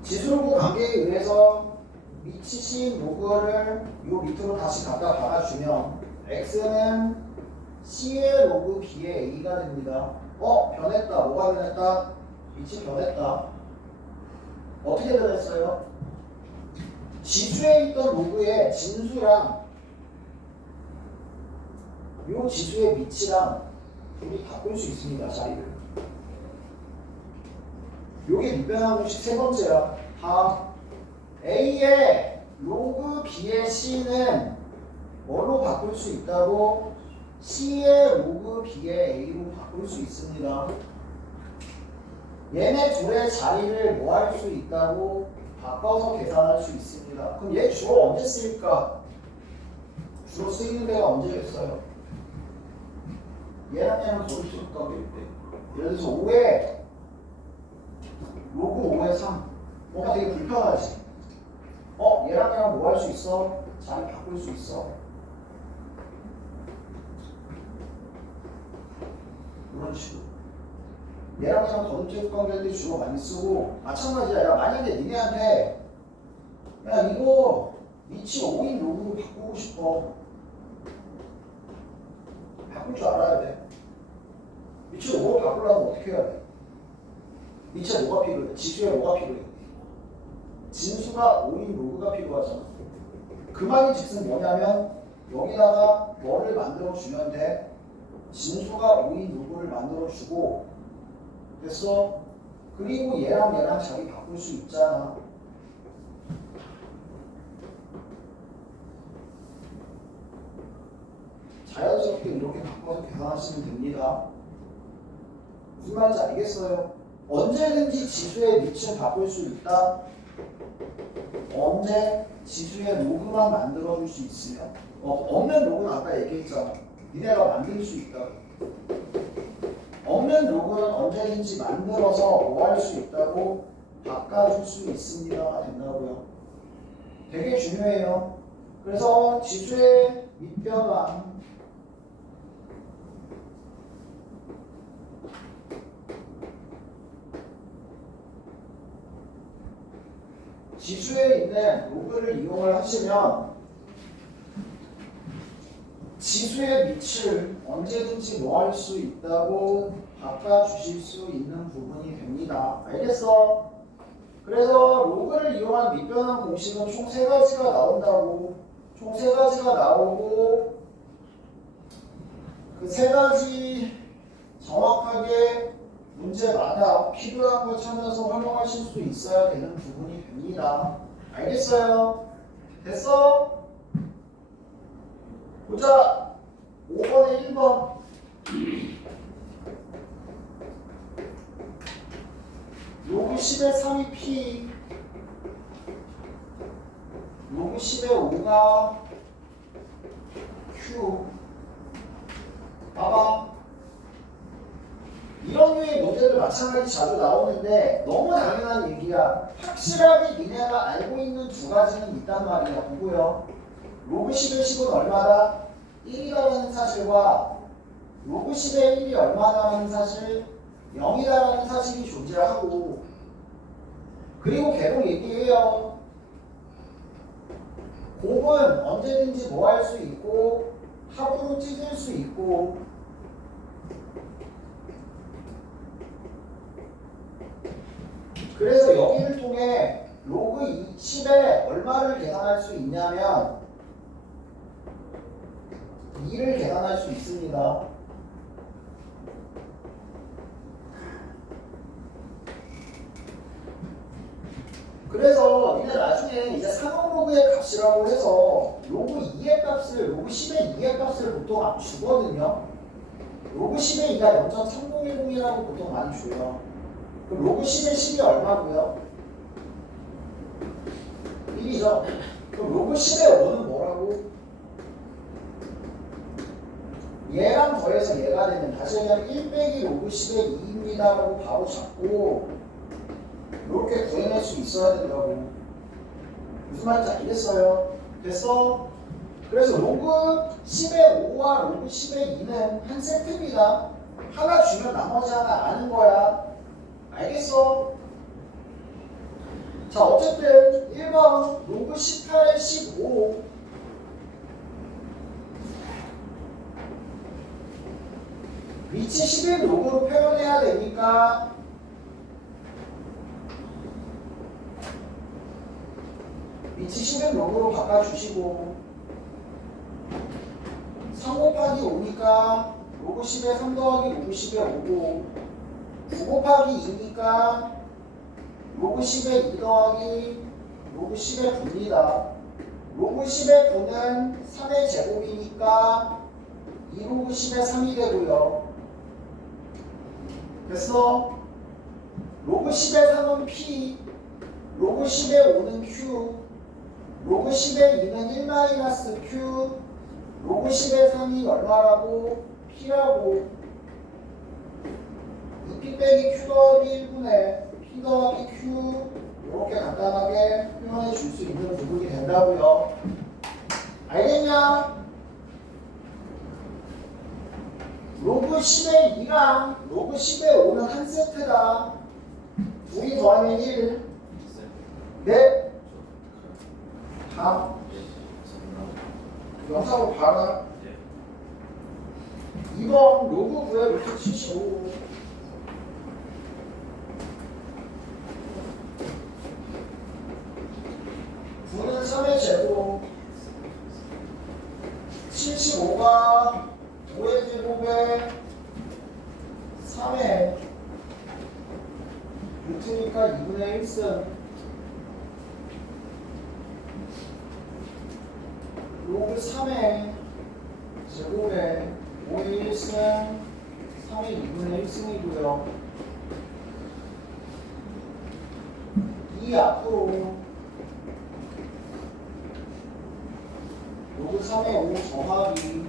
지수로그 관계에 의해서 밑이 C인 로그를 요 밑으로 다시 갖다 박아주면 X는 C의 로그 B의 A가 됩니다. 변했다. 뭐가 변했다? 밑이 변했다. 어떻게 변했어요? 지수에 있던 로그의 진수랑 요 지수의 밑이랑 둘이 바꿀 수 있습니다. 자리를. 요게 밑변환 공식 세 번째야. A의 로그 B의 C는 뭐로 바꿀 수 있다고? C의 로그 B의 A로 바꿀 수 있습니다. 얘네 둘의 자리를 뭐 할 수 있다고? 바꿔서 계산할 수 있습니다. 그럼 얘 주로 언제 쓰일까? 주로 쓰이는 데가 언제겠어요? 얘랑 얘랑 거리수 관계일 때. 예를 들어서 5에 로그 5에 3. 뭔가 되게 불편하지? 얘랑 얘랑 뭐 할 수 있어? 자리 바꿀 수 있어. 이런 식으로. 얘랑 얘랑 거듭제곱 관계일 때 주로 많이 쓰고, 마찬가지야. 야, 만약에 니네한테, 야, 이거 밑이 5인 로그로 바꾸고 싶어. 바꿀 줄 알아야 돼. 밑을 5로 바꾸려면 어떻게 해야 돼? 밑에 뭐가 필요해? 지수에 뭐가 필요해? 진수가 5인 로그가 필요하잖아. 그 말이 즉슨 뭐냐면 여기다가 뭐를 만들어 주면 돼? 진수가 5인 로그를 만들어 주고 됐어? 그리고 얘랑 얘랑 자기 바꿀 수 있잖아. 자연스럽게 이렇게 바꿔서 계산하시면 됩니다. 무슨 말인지 알겠어요? 언제든지 지수의 밑을 바꿀 수 있다. 언제? 지수의 로그만 만들어줄 수 있으면. 없는 로그는 아까 얘기했잖아. 니네가 만들 수 있다. 없는 로그는 언제든지 만들어서 뭐 할 수 있다고? 바꿔줄 수 있습니다가 된다고요. 되게 중요해요. 그래서 지수의 밑변환 지수에 있는 로그를 이용을 하시면 수의 밑을 언제든지 뭐 할 수 있다고 바꿔주실 수 있는 부분이 됩니다. 알겠어? 그래서 로그를 이용한 밑변환 공식은 총 3가지가 나온다고. 총 3가지가 나오고 그 3가지 정확하게 문제마다 필요한 걸 찾아서 활용하실 수 있어야 되는 부분이 됩니다. 알겠어요? 됐어? 보자. 5번에 1번. 로그 10의 3이 P, 로그 10의 5가 Q. 봐봐. 이런 류의 문제들 마찬가지 자주 나오는데 너무 당연한 얘기야. 확실하게 니네가 알고 있는 두 가지는 있단 말이야. 누구요? 로그 10의 10은 얼마다? 1이라는 사실과 로그 10의 1이 얼마다라는 사실, 0이다라는 사실이 존재하고, 그리고 계속 얘기해요. 곱은 언제든지 뭐 할 수 있고 합으로 찢을 수 있고, 그래서 여기를 통해 로그 10에 얼마를 계산할 수 있냐면 2를 계산할 수 있습니다. 그래서 니네 나중에 이제 상용 로그의 값이라고 해서 로그 2의 값을, 로그 10의 2의 값을 보통 주거든요. 로그 10의 2가 0.3010이라고 보통 많이 줘요. 그럼 로그 10의 10이 얼마고요? 1이죠. 그럼 로그 10의 5는 뭐라고? 얘랑 더해서 얘가 되면 다시 그냥 1 빼기 로그 10의 2입니다 라고 바로 잡고 이렇게 구해낼 수 있어야 된다고. 무슨 말인지 알겠어요? 됐어? 그래서 로그 10의 5와 로그 10의 2는 한 세트입니다. 하나 주면 나머지 하나 아는 거야. 알겠어? 자, 어쨌든 1번 로그 18의 15 위치 11 로그로 표현해야 되니까 위치 11 로그로 바꿔주시고 3 곱하기 5니까 로그 10에 3 더하기 로그 10에 5고 9 곱하기 2니까 로그 10에 2 더하기 로그 10에 9입니다. 로그 10의 9는 3의 제곱이니까 2 로그 10의 3이 되고요. 됐어? 로그 10의 3은 P, 로그 10의 5는 Q, 로그 10의 2는 1-Q, 로그 10의 3이 얼마라고? P라고. 2P 빼기 Q 더하기 1분의 P 더하기 Q, 이렇게 간단하게 표현해 줄 수 있는 부분이 된다고요. 알겠냐? 로그 10의 2랑 로그 10의 5는 한 세트다. 2이 더하면 1. 네? 다. 영상으로 봐라. 2번 로그 9의 루트 75. 는 3의 제곱. 75가 5의 제곱에 3의 루트니까 2분의 1승. 로그 3의 제곱에 5의 1승 3의 2분의 1승이고요. 이 앞으로 로그 3의 5 더하기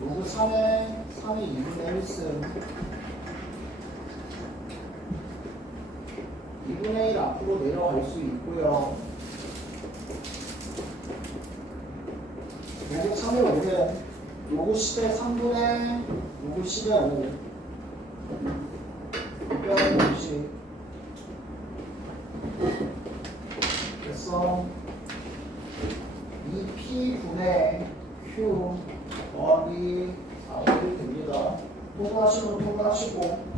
로그 3의 2분의 1승 2분의 1 앞으로 내려갈 수 있고요. 로그 3의 5는 로그 10의 3분의 로그 10의 5 이변의 공식. 됐어? 2P분의 Q 더하기 4분이 됩니다. 통과하시면 통과하시고.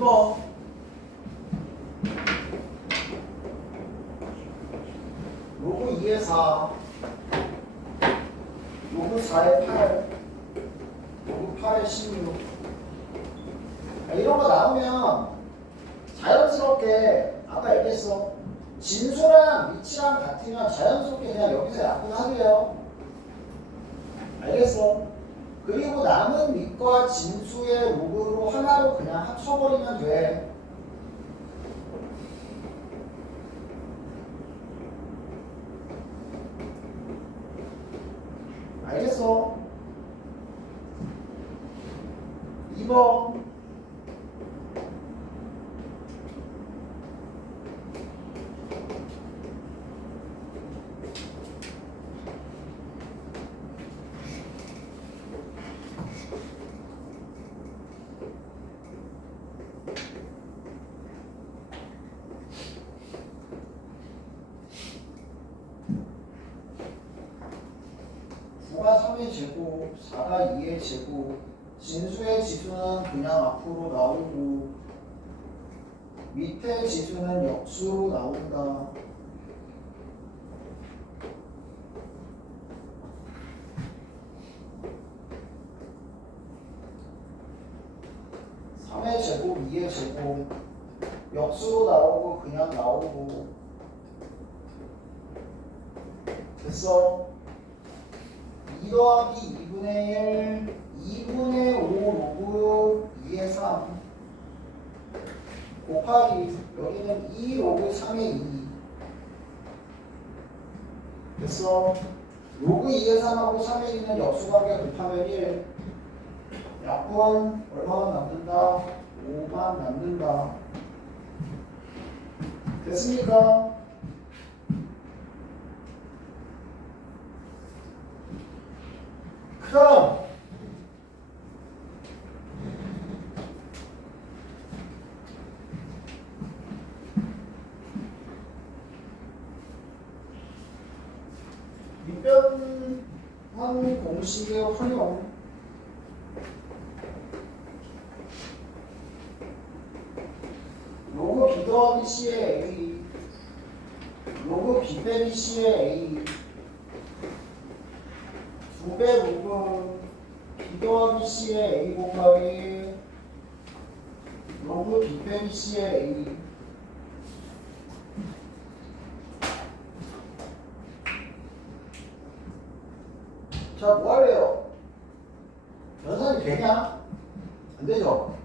2번 로그 2의 4 로그 4의 8 로그 8의 16 이런 거 나오면 자연스럽게 아까 얘기했어 진수랑 위치랑 같으면 자연스럽게 그냥 여기서 약분하세요. 알겠어? 그리고 남은 밑과 진수의 로그로 하나로 그냥 합쳐버리면 돼. 알겠어? 2번 가 3의 제곱, 4가 2의 제곱, 진수의 지수는 그냥 앞으로 나오고 밑에 지수는 역수로 나온다. (3의 제곱, 2의 제곱) 역수로 나오고 그냥 나오고. 됐어? 2 더하기 2분의 1, 2분의 5 로그 2의 3 곱하기 여기는 2 로그 3의 2 됐어? 로그 2의 3하고 3의 2는 역수관계 곱하면 1 약분 얼마만 남는다? 5만 남는다. 됐습니까? 그럼 밑변한 공식의 활용 로그 B 더하기 C의 A 로그 B 빼기 C의 A 2배 로그 B 더하기 C의 A 곱하기 로그 B 빼기 C의 A 자 뭐할래요? 연산이 되냐? 안되죠?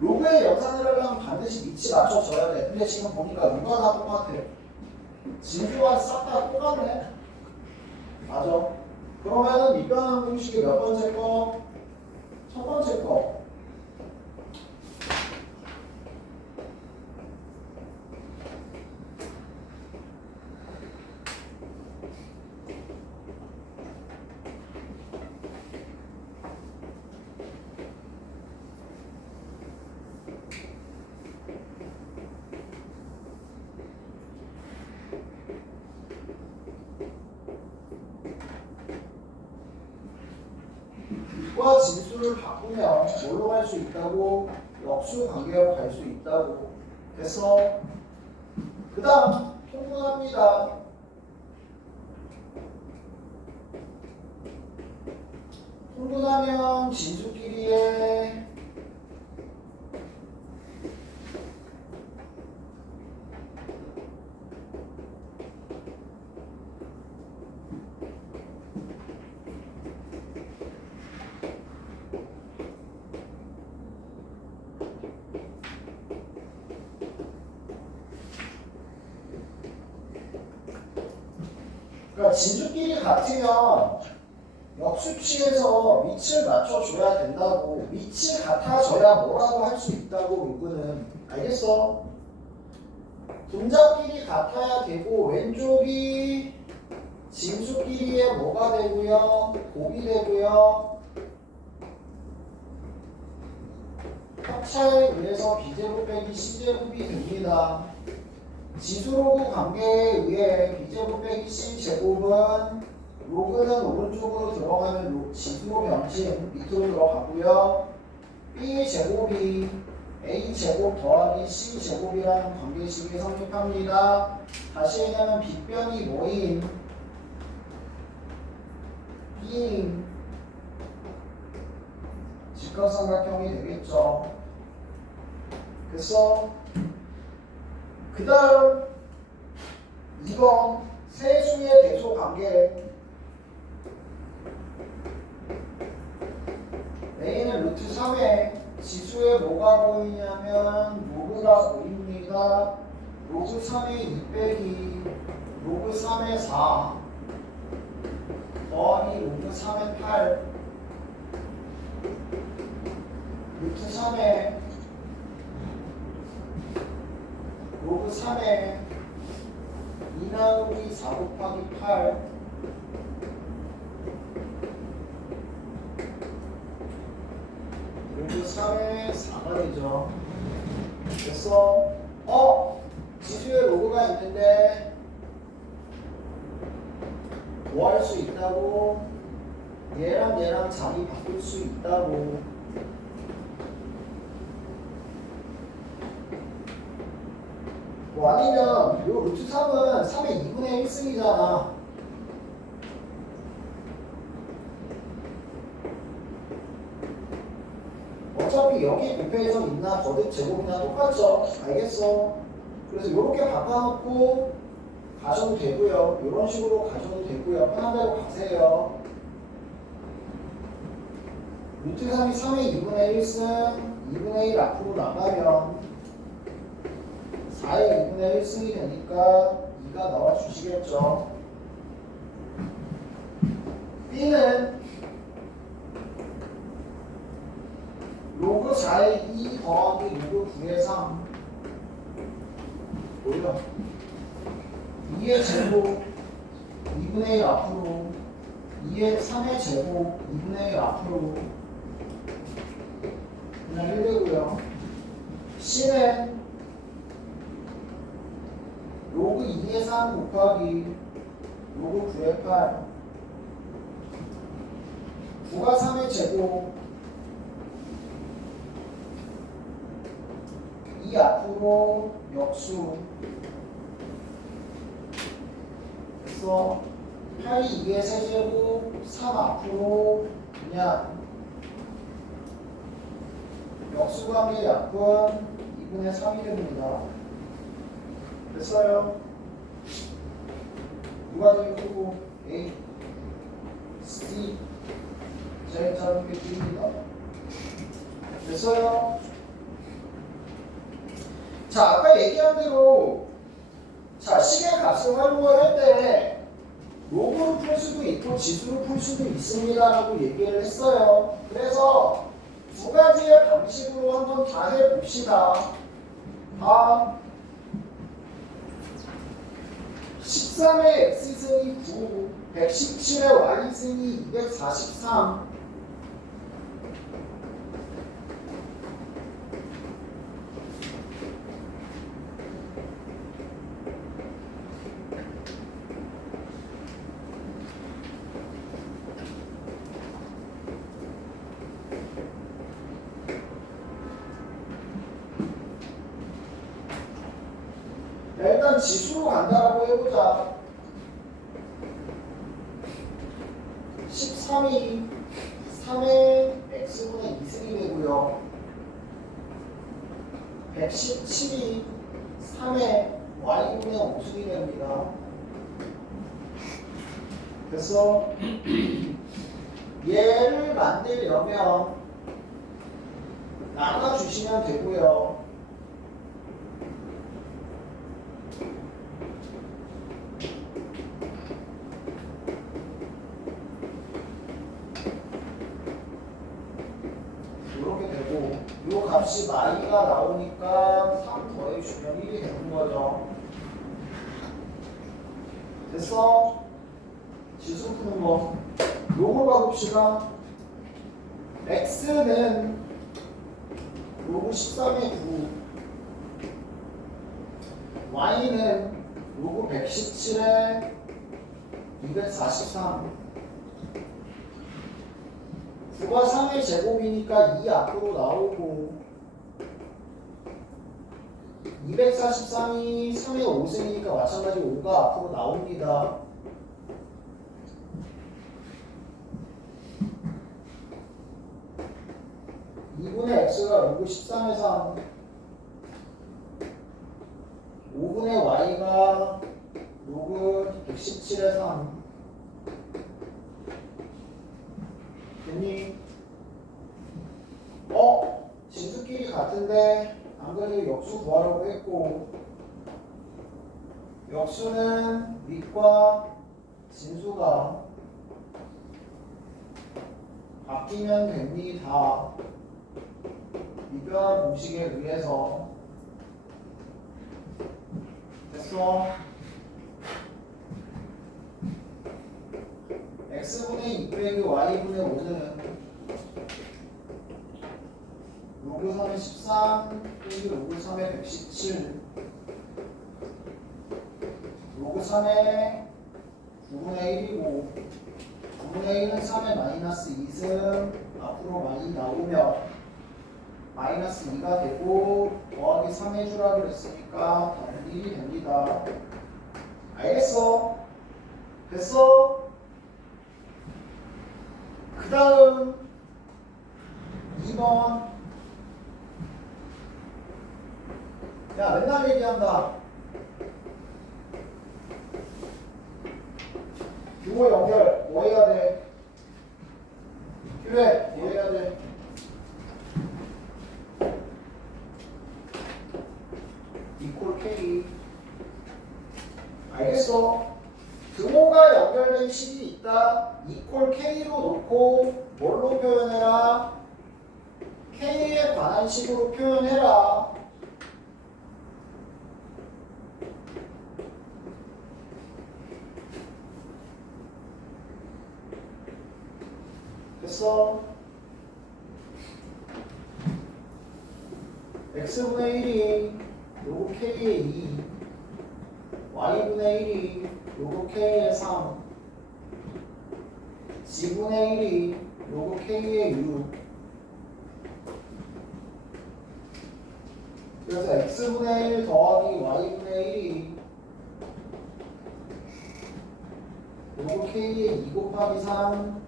로그에 연산을 하려면 반드시 위치 맞춰줘야 돼. 근데 지금 보니까 누가 다 똑같아. 진수와 싹 다 똑같네. 맞아. 그러면은 밑변환 공식이 몇 번째 거? 첫 번째 거. 과 진수를 바꾸면 뭘로 갈 수 있다고? 역수 관계로 갈 수 있다고. 됐어? 그 다음 통분합니다. 통분하면 진수끼리의 그러니까 진수끼리 같으면 역수치에서 위치를 맞춰줘야 된다고. 위치 같아져야 뭐라고 할 수 있다고. 요거는 알겠어? 분자끼리 같아야 되고 왼쪽이 진수끼리의 뭐가 되고요? 곱이 되고요. 합차에 의해서 b제곱 빼기 c제곱이 됩니다. 지수로그 관계에 의해 b제곱 빼기 c제곱은 로그는 오른쪽으로 들어가면 지수로 변신 밑으로 들어가고요. b제곱이 a제곱 더하기 c제곱이라는 관계식이 성립합니다. 다시 얘기하면 빗변이 모인 b인 직각삼각형이 되겠죠. 그래서 그 다음 2번 세수의 대소 관계 a는 루트 3에 지수에 뭐가 보이냐면 로그가 보입니다. 로그 3의 2 빼기 로그 3의 4 더하기 로그 3의 8 루트 3에 로그 3에 2 나누기 4 곱하기 8 로그 3의 4가 되죠. 그래서 지수에 로그가 있는데 뭐 할 수 있다고? 얘랑 얘랑 자리 바꿀 수 있다고. 뭐 아니면 요 루트 3은 3의 2분의 1승이잖아. 어차피 여기 곱해서 있나 거듭 제곱이나 똑같죠. 알겠어. 그래서 이렇게 바꿔놓고 가셔도 되고요. 이런 식으로 가셔도 되고요. 편한 대로 가세요. 루트 3이 3의 2분의 1승 2분의 1 앞으로 나가면 4의 2분의 1승이 되니까 2가 나와주시겠죠. B는 로그 4의 2 더하기 로그 9의 3 뭐야? 2의 제곱 2분의 1 앞으로 2의 3의 제곱 2분의 1 앞으로 그냥 1 되고요. C는 로그 2의 3 곱하기 로그 9의 8 9가 3의 제곱 2 앞으로 역수 그래서 8이 2의 세제곱 3 앞으로 그냥 역수관계 약분 2분의 3이 됩니다. 됐어요? 누가 제일 크고 A, C 제일 작은 게 B입니다. 됐어요? 자, 아까 얘기한 대로 자, 식의 값을 활용을 할 때 로그로 풀 수도 있고 지수로 풀 수도 있습니다라고 얘기를 했어요. 그래서 두 가지의 방식으로 한번 다 해봅시다. 13의 x승이 9, 117의 y승이 243 일단 지수로 간다라고 해보자. 13이 3의 x분의 2승이 되고요. 117이 3의 y분의 5승이 됩니다. 그래서 얘를 만들려면 나눠주시면 되고요. 이렇게 되고 이 값이 y가 나오니까 3 더해주면 1이 되는 거죠. 됐어? 지수 푸는 거 요거 봐봅시다. x는 로그 13의 9 y는 로그 117에 243 9가 3의 제곱이니까 2 앞으로 나오고 243이 3의 5승이니까 마찬가지로 5가 앞으로 나옵니다. (2분의 x가 로그 13의 3) 5분의 y가 로그 117의 3 됐니? 진수끼리 같은데 안 그래도 역수 구하려고 했고 역수는 밑과 진수가 바뀌면 됩니다. 미변 공식에 의해서 됐어? x분의 2 빼기 y분의 5는 로그 3의 13 빼기 로그 3의 117 로그 3의 9분의 1이고 9분의 1은 3의 마이너스 2승 앞으로 많이 나오면 마이너스 2가 되고 더하기 3 해주라 그랬으니까 답은 1이 됩니다. 알겠어? 됐어? 그 다음 2번 야 맨날 얘기한다. 규모 연결 뭐 해야 돼? 그래 뭐 해야 돼? 이퀄 K 알겠어? 규모가 연결된 식이 있다. 이퀄 K로 놓고 뭘로 표현해라? K에 관한 식으로 표현해라. 됐어? x분의 1이 로그 k의 2 y분의 1이 로그 k의 3 g분의 1이 로그 k의 6 그래서 x분의 1 더하기 y분의 1이 로그 k의 2 곱하기 3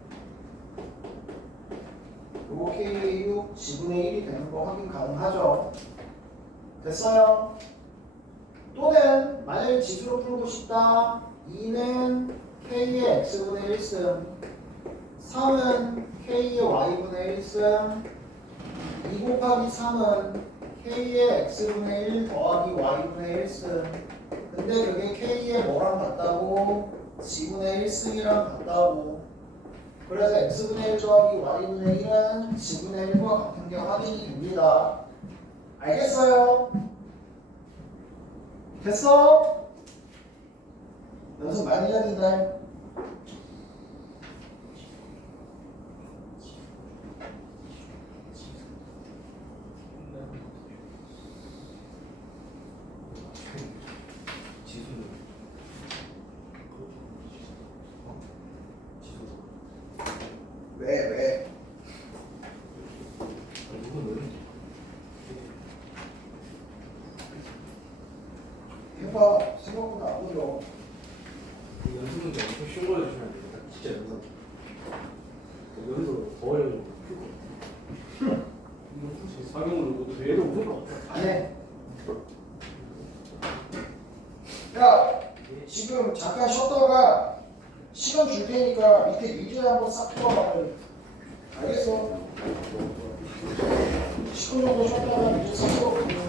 로그 k의 6 g분의 1이 되는 거 확인 가능하죠? 됐어요? 또는 만약에 지수로 풀고 싶다. 2는 k의 x분의 1승 3은 k의 y분의 1승 2 곱하기 3은 k의 x분의 1 더하기 y분의 1승 근데 그게 k의 뭐랑 같다고? g분의 1승이랑 같다고. 그래서 x분의 1 더하기 y분의 1은 g분의 1과 같은 게 확인이 됩니다. 알겠어요? 됐어? 연습 많이 해야 된다. 왜? 해봐. 생각보다 안 어려워. 연습 문제 엄청 쉬운 거 해주시면 됩니다. 진짜 연습. 여기서 더 어려운 거 풀 거. 이거 혹시 사경으로 모두 얘도 풀 거. 안 해. 야, 지금 잠깐 쉬었다가 시간 줄 테니까 밑에 미제 한번 싹 풀어봐. 알겠어? 10분 정도 쉬었다가 미제 싹 풀어.